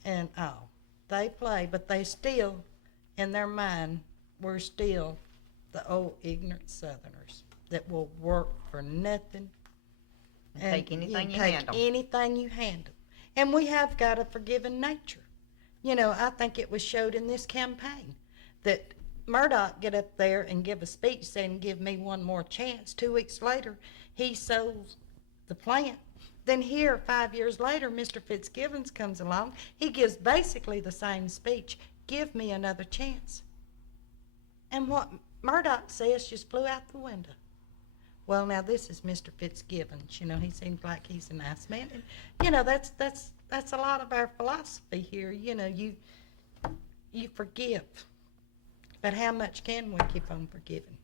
and all. They play, but they still, in their mind, we're still the old ignorant Southerners that will work for nothing. And take anything you take hand 'em. anything you hand 'em. And we have got a forgiving nature. I think it was showed in this campaign that Murdoch get up there and give a speech saying, give me one more chance. 2 weeks later, he sold the plant. Then here, 5 years later, Mr. Fitzgibbons comes along. He gives basically the same speech, give me another chance. And what Murdoch says just flew out the window. Well, now this is Mr. Fitzgibbons. He seems like he's a nice man. And, that's a lot of our philosophy here. You forgive. But how much can we keep on forgiving?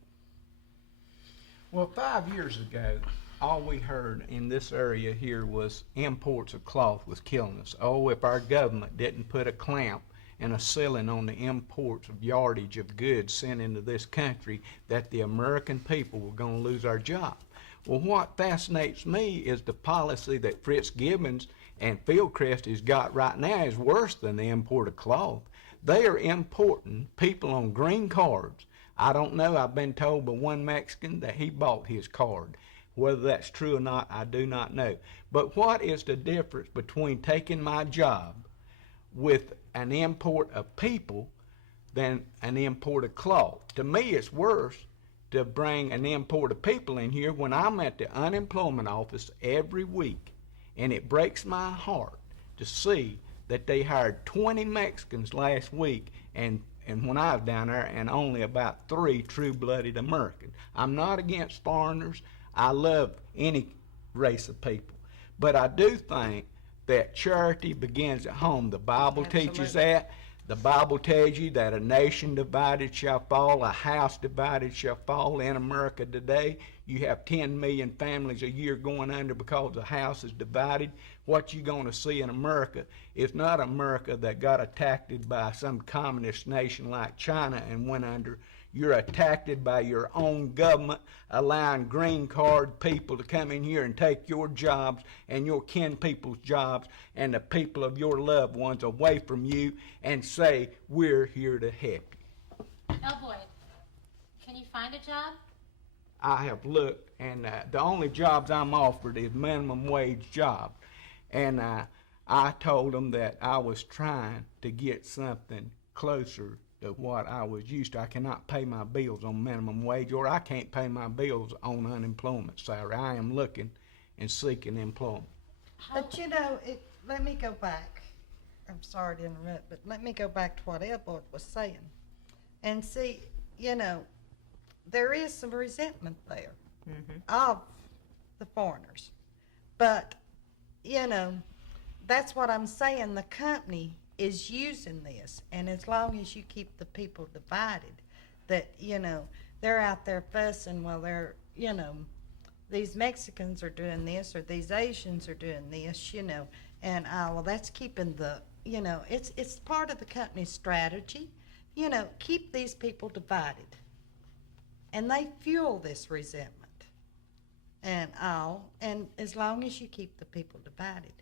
Well, 5 years ago, all we heard in this area here was imports of cloth was killing us. Oh, if our government didn't put a clamp and a ceiling on the imports of yardage of goods sent into this country, that the American people were going to lose our job. Well, what fascinates me is the policy that Fitzgibbons and Fieldcrest has got right now is worse than the import of cloth. They are importing people on green cards. I don't know, I've been told by one Mexican that he bought his card. Whether that's true or not, I do not know. But what is the difference between taking my job with an import of people than an import of cloth? To me, it's worse to bring an import of people in here when I'm at the unemployment office every week, and it breaks my heart to see that they hired 20 Mexicans last week, and when I was down there, and only about 3 true-blooded Americans. I'm not against foreigners. I love any race of people. But I do think that charity begins at home. The Bible teaches that. The Bible tells you that a nation divided shall fall, a house divided shall fall. In America today, you have 10 million families a year going under because the house is divided. What you're going to see in America is not America that got attacked by some communist nation like China and went under. You're attacked by your own government, allowing green card people to come in here and take your jobs and your kin people's jobs and the people of your loved ones away from you and say, we're here to help you. Oh boy, can you find a job? I have looked, and the only jobs I'm offered is minimum wage jobs. And I told them that I was trying to get something closer to what I was used to. I cannot pay my bills on minimum wage, or I can't pay my bills on unemployment salary. I am looking and seeking employment. But let me go back. I'm sorry to interrupt, but let me go back to what Edward was saying. And see, there is some resentment there of the foreigners. But, that's what I'm saying. The company is using this. And as long as you keep the people divided, that, they're out there fussing while they're, these Mexicans are doing this or these Asians are doing this, and well, that's keeping the, it's part of the company's strategy, keep these people divided. And they fuel this resentment. And as long as you keep the people divided,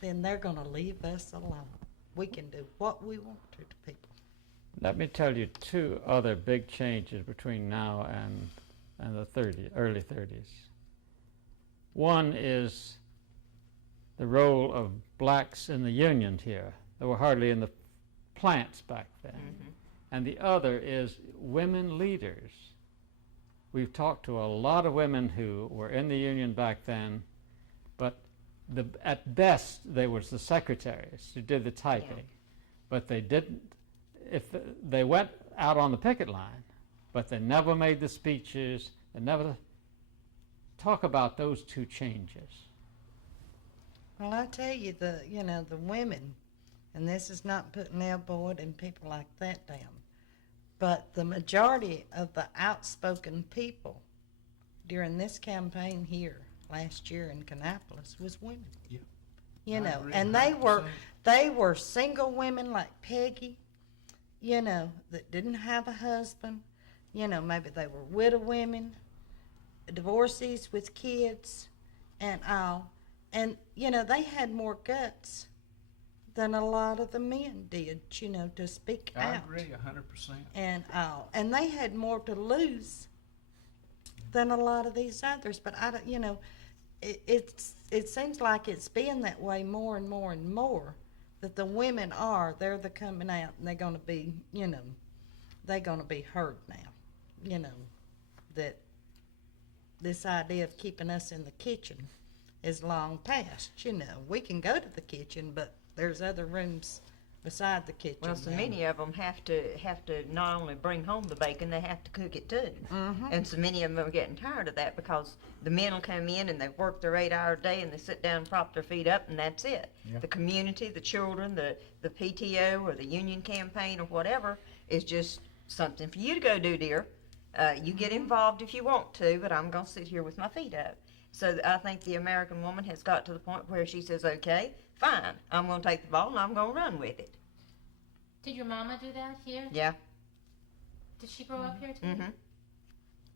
then they're going to leave us alone. We can do what we want to people. Let me tell you two other big changes between now and the early 30s. One is the role of blacks in the union here. They were hardly in the plants back then. And the other is women leaders. We've talked to a lot of women who were in the union back then, but at best they was the secretaries who did the typing. But they didn't, they went out on the picket line, but they never made the speeches. They never talk about those two changes. Well, I tell you, the women, and this is not putting Elboyd and people like that down, but the majority of the outspoken people during this campaign here last year in Kannapolis was women. Yeah. And they were single women like Peggy, that didn't have a husband. Maybe they were widow women, divorcees with kids, and all. And, they had more guts than a lot of the men did, to speak out. I agree 100%. And all. And they had more to lose than a lot of these others. But, it seems like it's been that way more and more and more, that the women they're the coming out, and they're going to be, they're going to be heard now. That this idea of keeping us in the kitchen is long past. We can go to the kitchen, but there's other rooms beside the kitchen. Well, so many of them have to not only bring home the bacon, they have to cook it too. And so many of them are getting tired of that, because the men will come in and they work their 8-hour day and they sit down and prop their feet up, and that's it. The community, the children, the PTO or the union campaign or whatever is just something for you to go do, dear. You get involved if you want to, but I'm going to sit here with my feet up. So I think the American woman has got to the point where she says, okay, fine, I'm going to take the ball and I'm going to run with it. Did your mama do that here? Yeah. Did she grow up here too?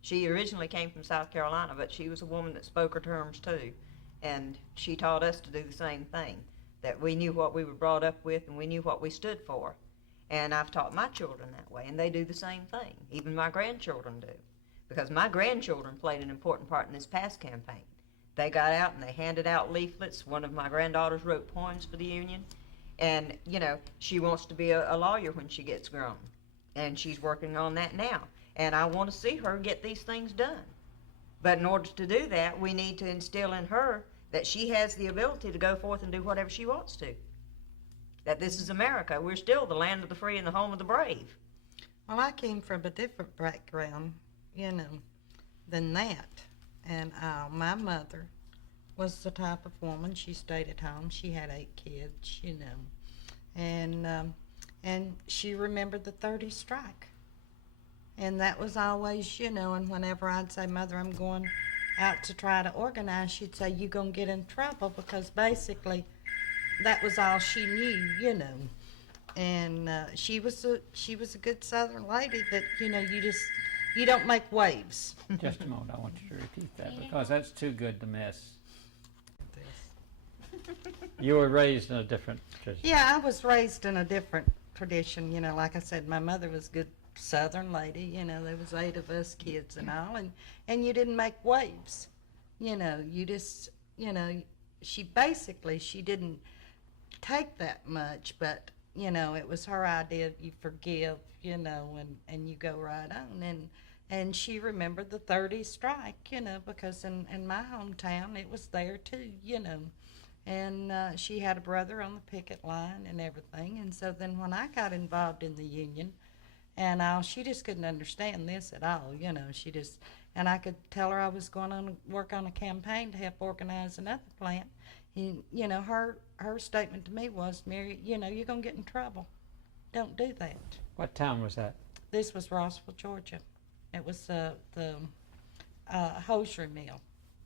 She originally came from South Carolina, but she was a woman that spoke her terms too. And she taught us to do the same thing, that we knew what we were brought up with and we knew what we stood for. And I've taught my children that way, and they do the same thing. Even my grandchildren do. Because my grandchildren played an important part in this past campaign. They got out and they handed out leaflets. One of my granddaughters wrote poems for the union. And, she wants to be a lawyer when she gets grown. And she's working on that now. And I want to see her get these things done. But in order to do that, we need to instill in her that she has the ability to go forth and do whatever she wants to. That this is America. We're still the land of the free and the home of the brave. Well, I came from a different background, than that. And my mother was the type of woman, she stayed at home. She had 8 kids, and she remembered the 30 strike. And that was always, and whenever I'd say, Mother, I'm going out to try to organize, she'd say, you're going to get in trouble, because basically that was all she knew, And she was a good Southern lady that, you don't make waves. Just a moment, I want you to repeat that, because that's too good to miss. You were raised in a different tradition. Yeah, I was raised in a different tradition. Like I said, my mother was a good Southern lady. There was 8 of us kids and all, and you didn't make waves. You just, she didn't take that much, but you know, it was her idea, you forgive, you know, and you go right on. And she remembered the 30s strike, you know, because in my hometown it was there too, you know. And she had a brother on the picket line and everything. And so then when I got involved in the union, and she just couldn't understand this at all, you know. And I could tell her I was going to work on a campaign to help organize another plant. And, you know, her statement to me was, Mary, you know, you're going to get in trouble. Don't do that. What town was that? This was Rossville, Georgia. It was the hosiery mill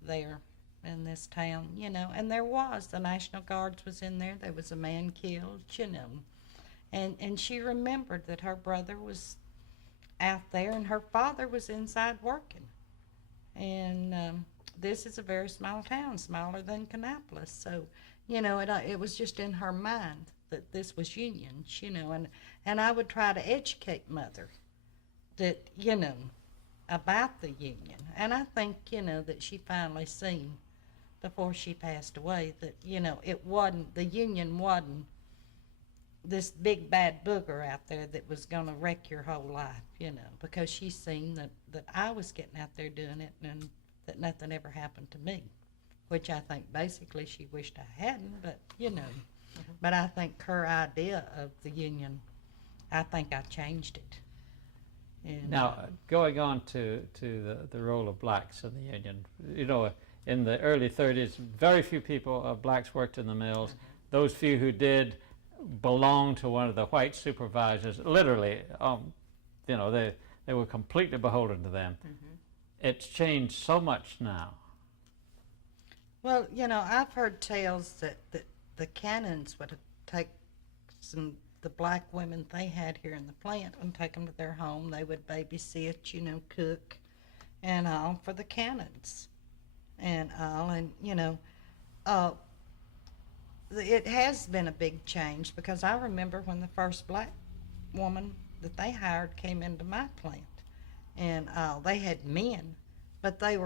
there in this town, you know. And the National Guards was in there. There was a man killed, you know. And she remembered that her brother was out there and her father was inside working. And this is a very small town, smaller than Kannapolis. So, you know, it was just in her mind that this was unions, you know. And I would try to educate Mother that, you know, about the union. And I think, you know, that she finally seen before she passed away that, you know, the union wasn't this big bad booger out there that was going to wreck your whole life, you know, because she seen that I was getting out there doing it and that nothing ever happened to me, which I think basically she wished I hadn't, but, you know. But I think her idea of the union, I think I changed it. And, now, going on to the role of blacks in the union, you know, in the early 30s, very few people, blacks worked in the mills. Those few who did belonged to one of the white supervisors. Literally, you know, they were completely beholden to them. It's changed so much now. Well, you know, I've heard tales that the cannons would take the black women they had here in the plant and take them to their home. They would babysit, you know, cook and all for the cannons and all. And, you know, it has been a big change because I remember when the first black woman that they hired came into my plant. And they had men, but they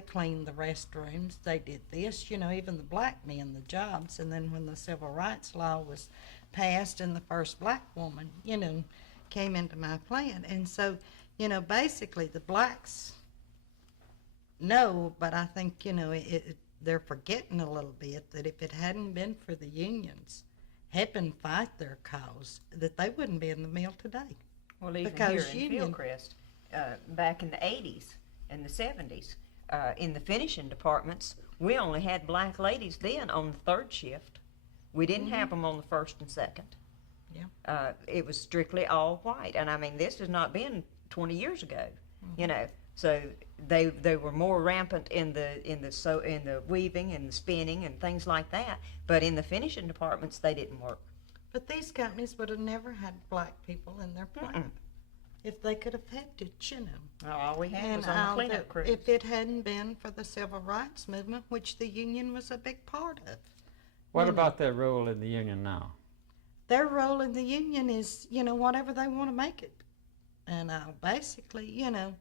cleaned the restrooms, they did this, you know, even the black men, the jobs. And then when the civil rights law was passed and the first black woman, you know, came into my plant. And so, you know, basically the blacks know, but I think, you know, they're forgetting a little bit that if it hadn't been for the unions helping fight their cause, that they wouldn't be in the mill today. Well, even because here in Fieldcrest, back in the 80s and the 70s, in the finishing departments, we only had black ladies then on the third shift. We didn't have them on the first and second. Yeah. It was strictly all white. And I mean, this has not been 20 years ago, you know. So they were more rampant in the weaving and the spinning and things like that. But in the finishing departments, they didn't work. But these companies would have never had black people in their plant if they could have helped it, you know. All we had was on the cleanup crews. If it hadn't been for the civil rights movement, which the union was a big part of. What about their role in the union now? Their role in the union is, you know, whatever they want to make it. And basically, you know,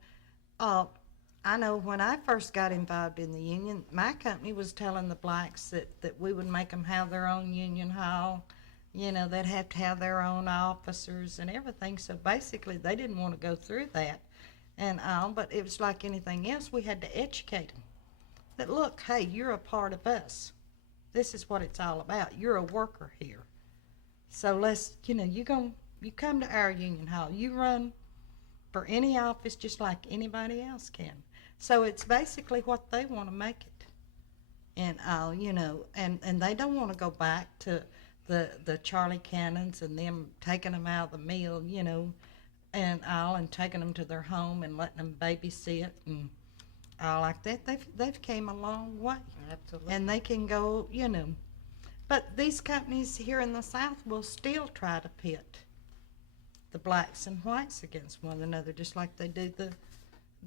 I know when I first got involved in the union, my company was telling the blacks that we would make them have their own union hall. You know, they'd have to have their own officers and everything. So basically, they didn't want to go through that and all. But it was like anything else. We had to educate them. That, look, hey, you're a part of us. This is what it's all about. You're a worker here. So let's, you know, you come to our union hall. You run for any office just like anybody else can. So it's basically what they want to make it. And all, you know, and they don't want to go back to the Charlie Cannons and them taking them out of the mill, you know, and all, and taking them to their home and letting them babysit and all like that. They've came a long way. Absolutely. And they can go, you know. But these companies here in the South will still try to pit the blacks and whites against one another, just like they do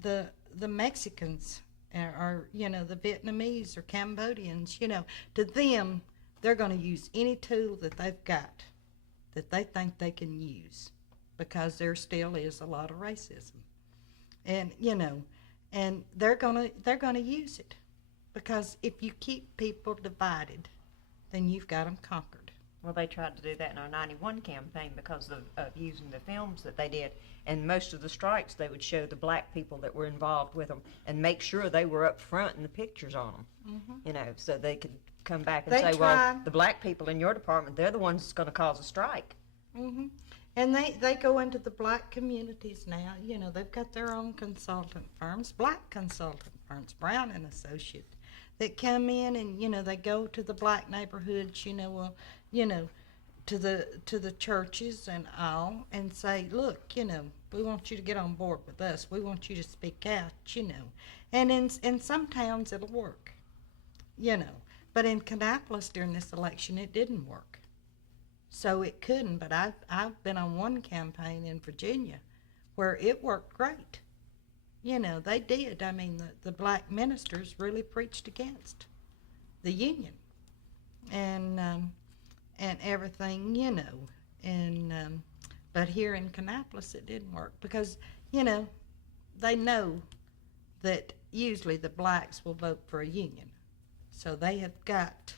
the Mexicans or, you know, the Vietnamese or Cambodians. You know, to them, they're going to use any tool that they've got that they think they can use, because there still is a lot of racism, and you know, and they're gonna use it, because if you keep people divided, then you've got them conquered. Well, they tried to do that in our 91 campaign because of using the films that they did. And most of the strikes, they would show the black people that were involved with them and make sure they were up front in the pictures on them, you know, so they could come back and say, well, the black people in your department, they're the ones that's going to cause a strike. And they go into the black communities now. You know, they've got their own consultant firms, black consultant firms, Brown and Associates, that come in and, you know, they go to the black neighborhoods, you know, to the churches and all, and say, look, you know, we want you to get on board with us. We want you to speak out, you know. And in some towns it'll work, you know. But in Kannapolis during this election, it didn't work. So it couldn't. But I've been on one campaign in Virginia where it worked great. You know, they did. I mean, the black ministers really preached against the union and everything, you know. And but here in Kannapolis, it didn't work because, you know, they know that usually the blacks will vote for a union. So they have got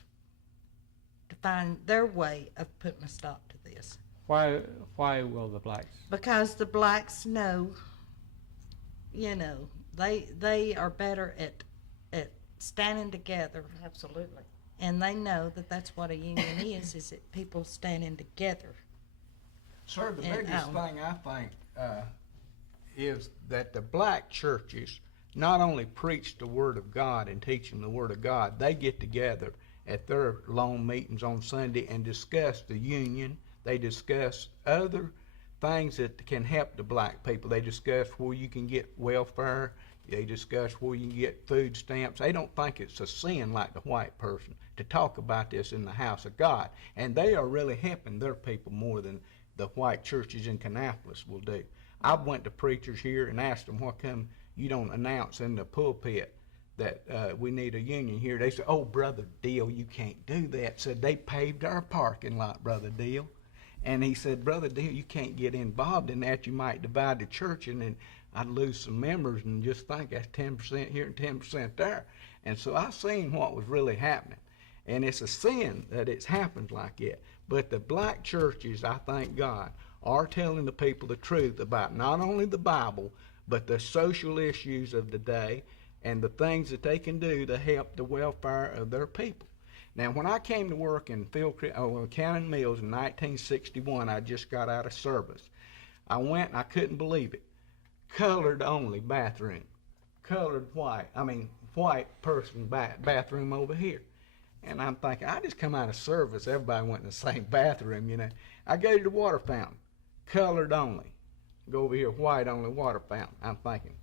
to find their way of putting a stop to this. Why will the blacks? Because the blacks know, you know, they are better at standing together. Absolutely. And they know that that's what a union is it people standing together. Sir, the biggest thing I think is that the black churches not only preach the Word of God and teach them the Word of God, they get together at their long meetings on Sunday and discuss the union. They discuss other things that can help the black people. They discuss where you can get welfare. They discuss where you can get food stamps. They don't think it's a sin like the white person to talk about this in the house of God. And they are really helping their people more than the white churches in Kannapolis will do. I went to preachers here and asked them, how come you don't announce in the pulpit that we need a union here? They said, oh, Brother Deal, you can't do that. Said, they paved our parking lot, Brother Deal. And he said, Brother Deal, you can't get involved in that. You might divide the church, and then I'd lose some members, and just think that's 10% here and 10% there. And so I seen what was really happening. And it's a sin that it's happened like it. But the black churches, I thank God, are telling the people the truth about not only the Bible, but the social issues of the day and the things that they can do to help the welfare of their people. Now, when I came to work in Cannon Mills in 1961, I just got out of service. I went and I couldn't believe it. Colored only bathroom. Colored white. I mean, white person bathroom over here. And I'm thinking, I just come out of service. Everybody went in the same bathroom, you know. I go to the water fountain. Colored only. Go over here, white only water fountain. I'm thinking,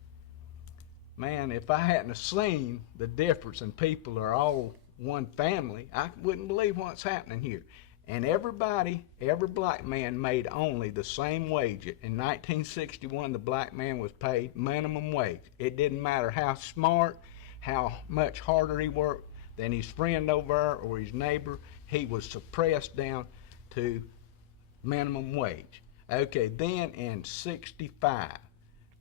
man, if I hadn't have seen the difference and people are all one family, I wouldn't believe what's happening here. And everybody, every black man made only the same wage. In 1961, the black man was paid minimum wage. It didn't matter how smart, how much harder he worked than his friend over there or his neighbor. He was suppressed down to minimum wage. Okay, then in 65,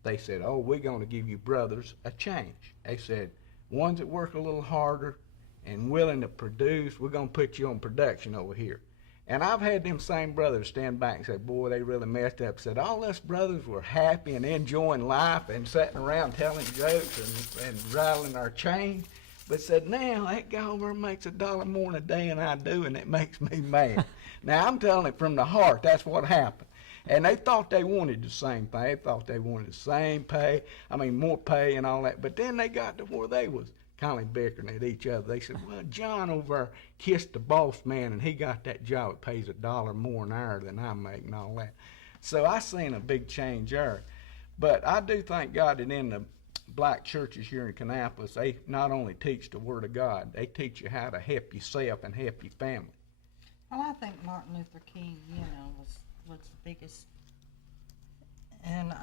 they said, oh, we're going to give you brothers a change. They said, ones that work a little harder and willing to produce, we're going to put you on production over here. And I've had them same brothers stand back and say, boy, they really messed up. Said, all us brothers were happy and enjoying life and sitting around telling jokes and rattling our chains. But said, now that guy over there makes $1 more in a day than I do, and it makes me mad. Now, I'm telling it from the heart. That's what happened. And they thought they wanted the same thing. They thought they wanted the same pay, more pay and all that. But then they got to where they was kind of bickering at each other. They said, well, John over there kissed the boss man, and he got that job that pays $1 more an hour than I make and all that. So I seen a big change there. But I do thank God that in the black churches here in Kannapolis, they not only teach the Word of God, they teach you how to help yourself and help your family. Well, I think Martin Luther King, was the biggest and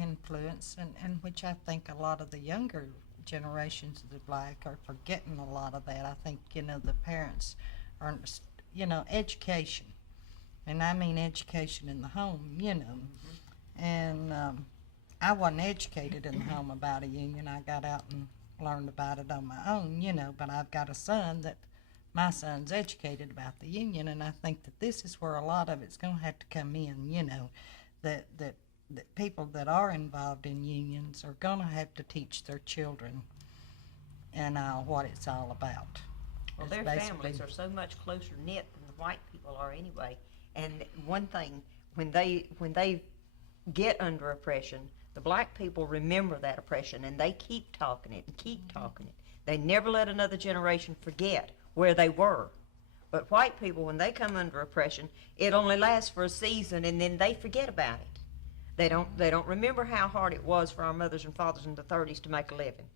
influence, and which I think a lot of the younger generations of the black are forgetting a lot of that. I think, the parents are, education, and I mean education in the home, and I wasn't educated in the home about a union. I got out and learned about it on my own, but I've got a son that my son's educated about the union, and I think that this is where a lot of it's going to have to come in, you know, that people that are involved in unions are going to have to teach their children and what it's all about. Well, It's their basically- families are so much closer knit than the white people are anyway. And one thing, when they get under oppression, the black people remember that oppression, and they keep talking it and keep talking it. They never let another generation forget where they were. But white people, when they come under oppression, it only lasts for a season, and then they forget about it. They don't remember how hard it was for our mothers and fathers in the 30s to make a living.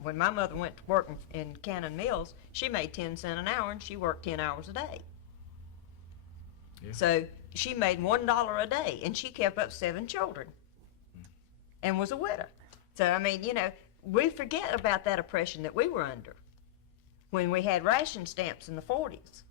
When my mother went to work in Cannon Mills, she made 10 cents an hour, and she worked 10 hours a day. Yeah. So she made $1 a day, and she kept up 7 children and was a widow. So, I mean, you know, we forget about that oppression that we were under when we had ration stamps in the 40s.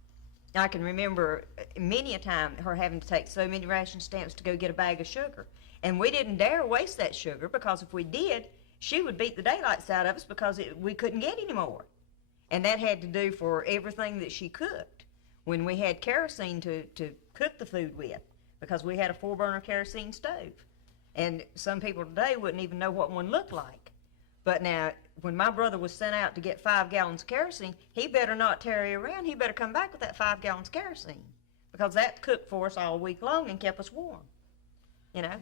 I can remember many a time her having to take so many ration stamps to go get a bag of sugar. And we didn't dare waste that sugar, because if we did, she would beat the daylights out of us because we couldn't get any more. And that had to do for everything that she cooked. When we had kerosene to cook the food with, because we had a 4-burner kerosene stove. And some people today wouldn't even know what one looked like. But now, when my brother was sent out to get 5 gallons of kerosene, he better not tarry around. He better come back with that 5 gallons of kerosene, because that cooked for us all week long and kept us warm. You know?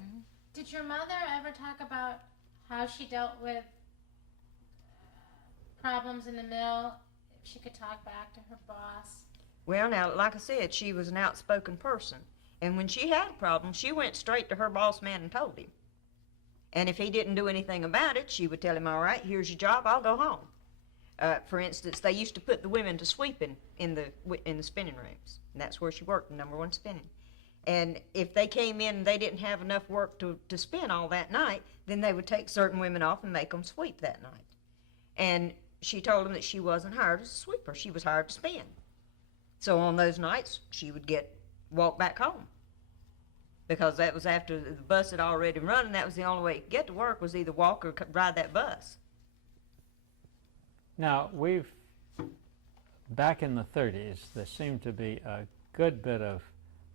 Did your mother ever talk about how she dealt with problems in the mill? If she could talk back to her boss? Well, now, like I said, she was an outspoken person. And when she had a problem, she went straight to her boss man and told him. And if he didn't do anything about it, she would tell him, all right, here's your job, I'll go home. For instance, they used to put the women to sweeping in the spinning rooms. And that's where she worked, the #1 spinning. And if they came in and they didn't have enough work to spin all that night, then they would take certain women off and make them sweep that night. And she told them that she wasn't hired as a sweeper, she was hired to spin. So on those nights, she would walk back home, because that was after the bus had already run, and that was the only way to get to work, was either walk or ride that bus. Now, back in the 30s, there seemed to be a good bit of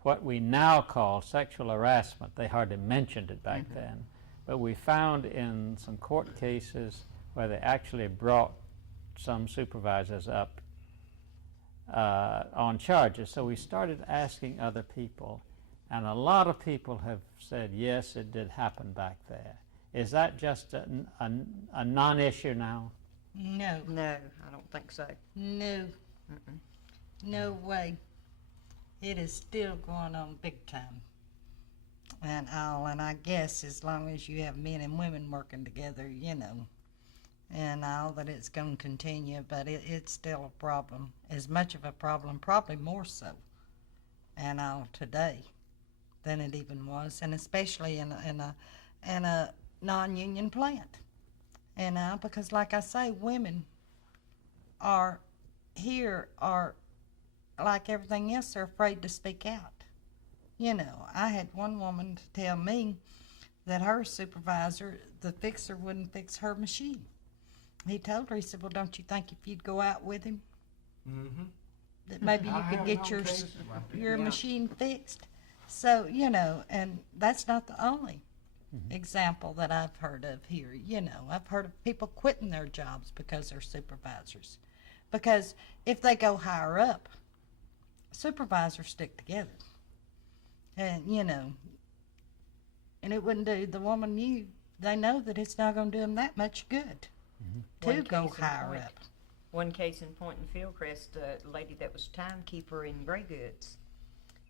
what we now call sexual harassment. They hardly mentioned it back then, but we found in some court cases where they actually brought some supervisors up on charges. So we started asking other people, and a lot of people have said, yes, it did happen back there. Is that just a non-issue now? No. No, I don't think so. No. No way. It is still going on big time. And I guess as long as you have men and women working together, you know, and all, that it's going to continue, but it's still a problem. As much of a problem, probably more so, and today than it even was, and especially in a non-union plant. And because, like I say, women are like everything else, they're afraid to speak out. You know, I had one woman tell me that her supervisor, the fixer, wouldn't fix her machine. He told her, he said, well, don't you think if you'd go out with him, that maybe you could get your machine fixed? So, you know, and that's not the only example that I've heard of here. You know, I've heard of people quitting their jobs because they're supervisors. Because if they go higher up, supervisors stick together. And, you know, and it wouldn't do the woman they know that it's not going to do them that much good to go higher up. One case in point in Fieldcrest, a lady that was timekeeper in Grey Goods,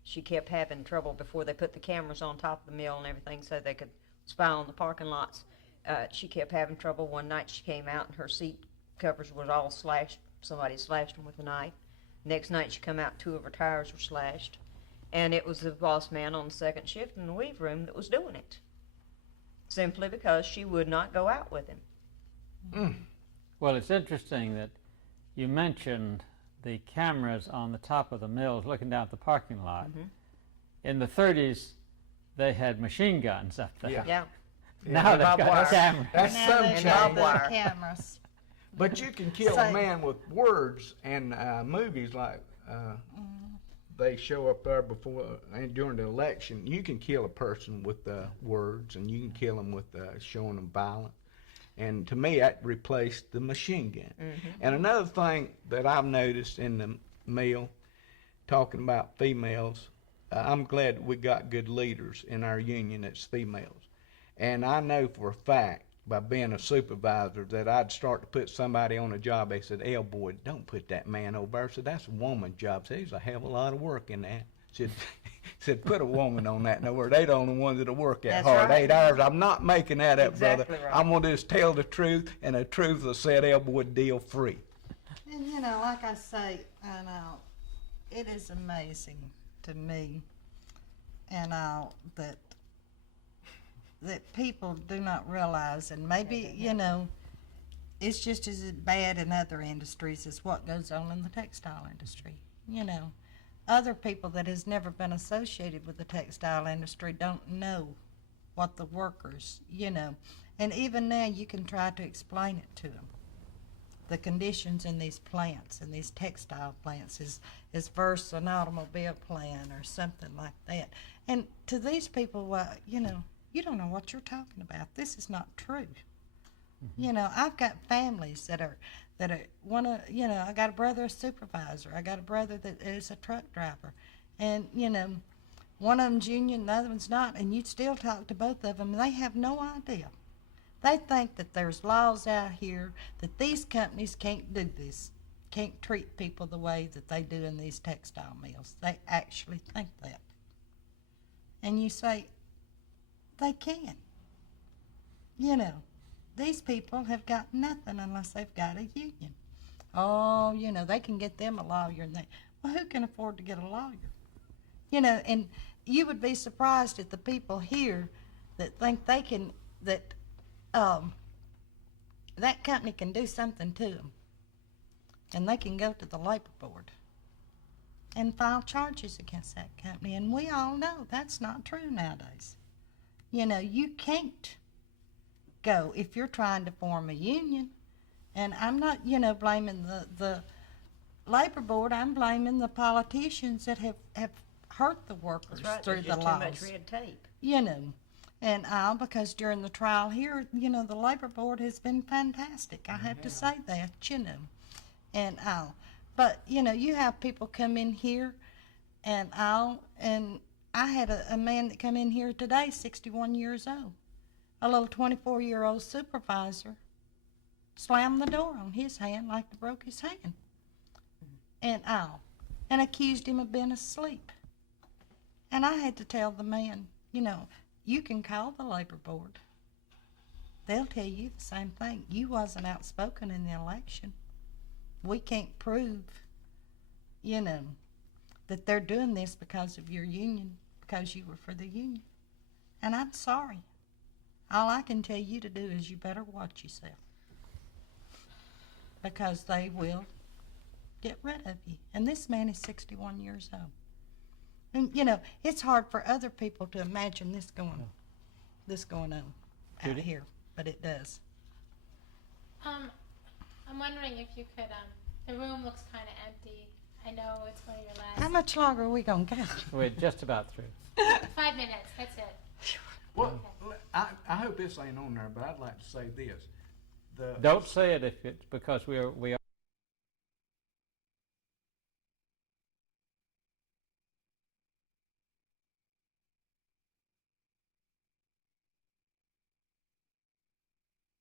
she kept having trouble before they put the cameras on top of the mill and everything so they could spy on the parking lots. She kept having trouble. One night she came out and her seat covers was all slashed. Somebody slashed them with a knife. Next night she come out, 2 of her tires were slashed. And it was the boss man on the second shift in the weave room that was doing it, simply because she would not go out with him. Well, it's interesting that you mentioned the cameras on the top of the mills looking down at the parking lot. In the 30s, they had machine guns up there. Yeah. Now they've got cameras. That's some change. Cameras. But you can kill a man with words, and movies like they show up there before and during the election. You can kill a person with words, and you can kill them with showing them violence. And to me, that replaced the machine gun. Mm-hmm. And another thing that I've noticed in the meal, talking about females, I'm glad we got good leaders in our union that's females. And I know for a fact, by being a supervisor, that I'd start to put somebody on a job. They said, boy, don't put that man over there. I said, that's a woman's job. So there's a hell of a lot of work in that. Said, put a woman on that. No, they the only ones that'll work that hard. Right. 8 hours. I'm not making that up, brother. Right. I'm going to just tell the truth, and the truth will set boy deal free. And, you know, like I say, I know, it is amazing to me, and that people do not realize, and maybe, you know, it's just as bad in other industries as what goes on in the textile industry. You know, other people that has never been associated with the textile industry don't know what the workers, you know, and even now you can try to explain it to them. The conditions in these plants, in these textile plants, is versus an automobile plant or something like that. And to these people, well, you know, you don't know what you're talking about. This is not true. Mm-hmm. You know, I've got families that are one of, you know, I got a brother, a supervisor. I got a brother that is a truck driver. And, you know, one of them's union, the other one's not, and you'd still talk to both of them, and they have no idea. They think that there's laws out here that these companies can't do this, can't treat people the way that they do in these textile mills. They actually think that. And you say, they can. You know, these people have got nothing unless they've got a union. Oh, you know, they can get them a lawyer. And well, who can afford to get a lawyer? You know, and you would be surprised at the people here that think they can, that company can do something to them. And they can go to the labor board and file charges against that company. And we all know that's not true nowadays. You know, you can't go if you're trying to form a union. And I'm not, you know, blaming the labor board. I'm blaming the politicians that have hurt the workers through the laws. Too much red tape. You know, and because during the trial here, you know, the labor board has been fantastic. I have to say that, you know, and but you know, you have people come in here, and I had a man that come in here today, 61 years old, a little 24-year-old supervisor, slammed the door on his hand like he broke his hand, and accused him of being asleep. And I had to tell the man, you know, you can call the labor board. They'll tell you the same thing. You wasn't outspoken in the election. We can't prove, you know, that they're doing this because of your union, because you were for the union. And I'm sorry. All I can tell you to do is you better watch yourself, because they will get rid of you. And this man is 61 years old. And, you know, it's hard for other people to imagine this going on out here, but it does. I'm wondering if you could, the room looks kind of empty. I know it's one of your last. How much longer are we going to go? We're just about through. 5 minutes, that's it. Well, I hope this ain't on there, but I'd like to say this. Don't say it if it's because we are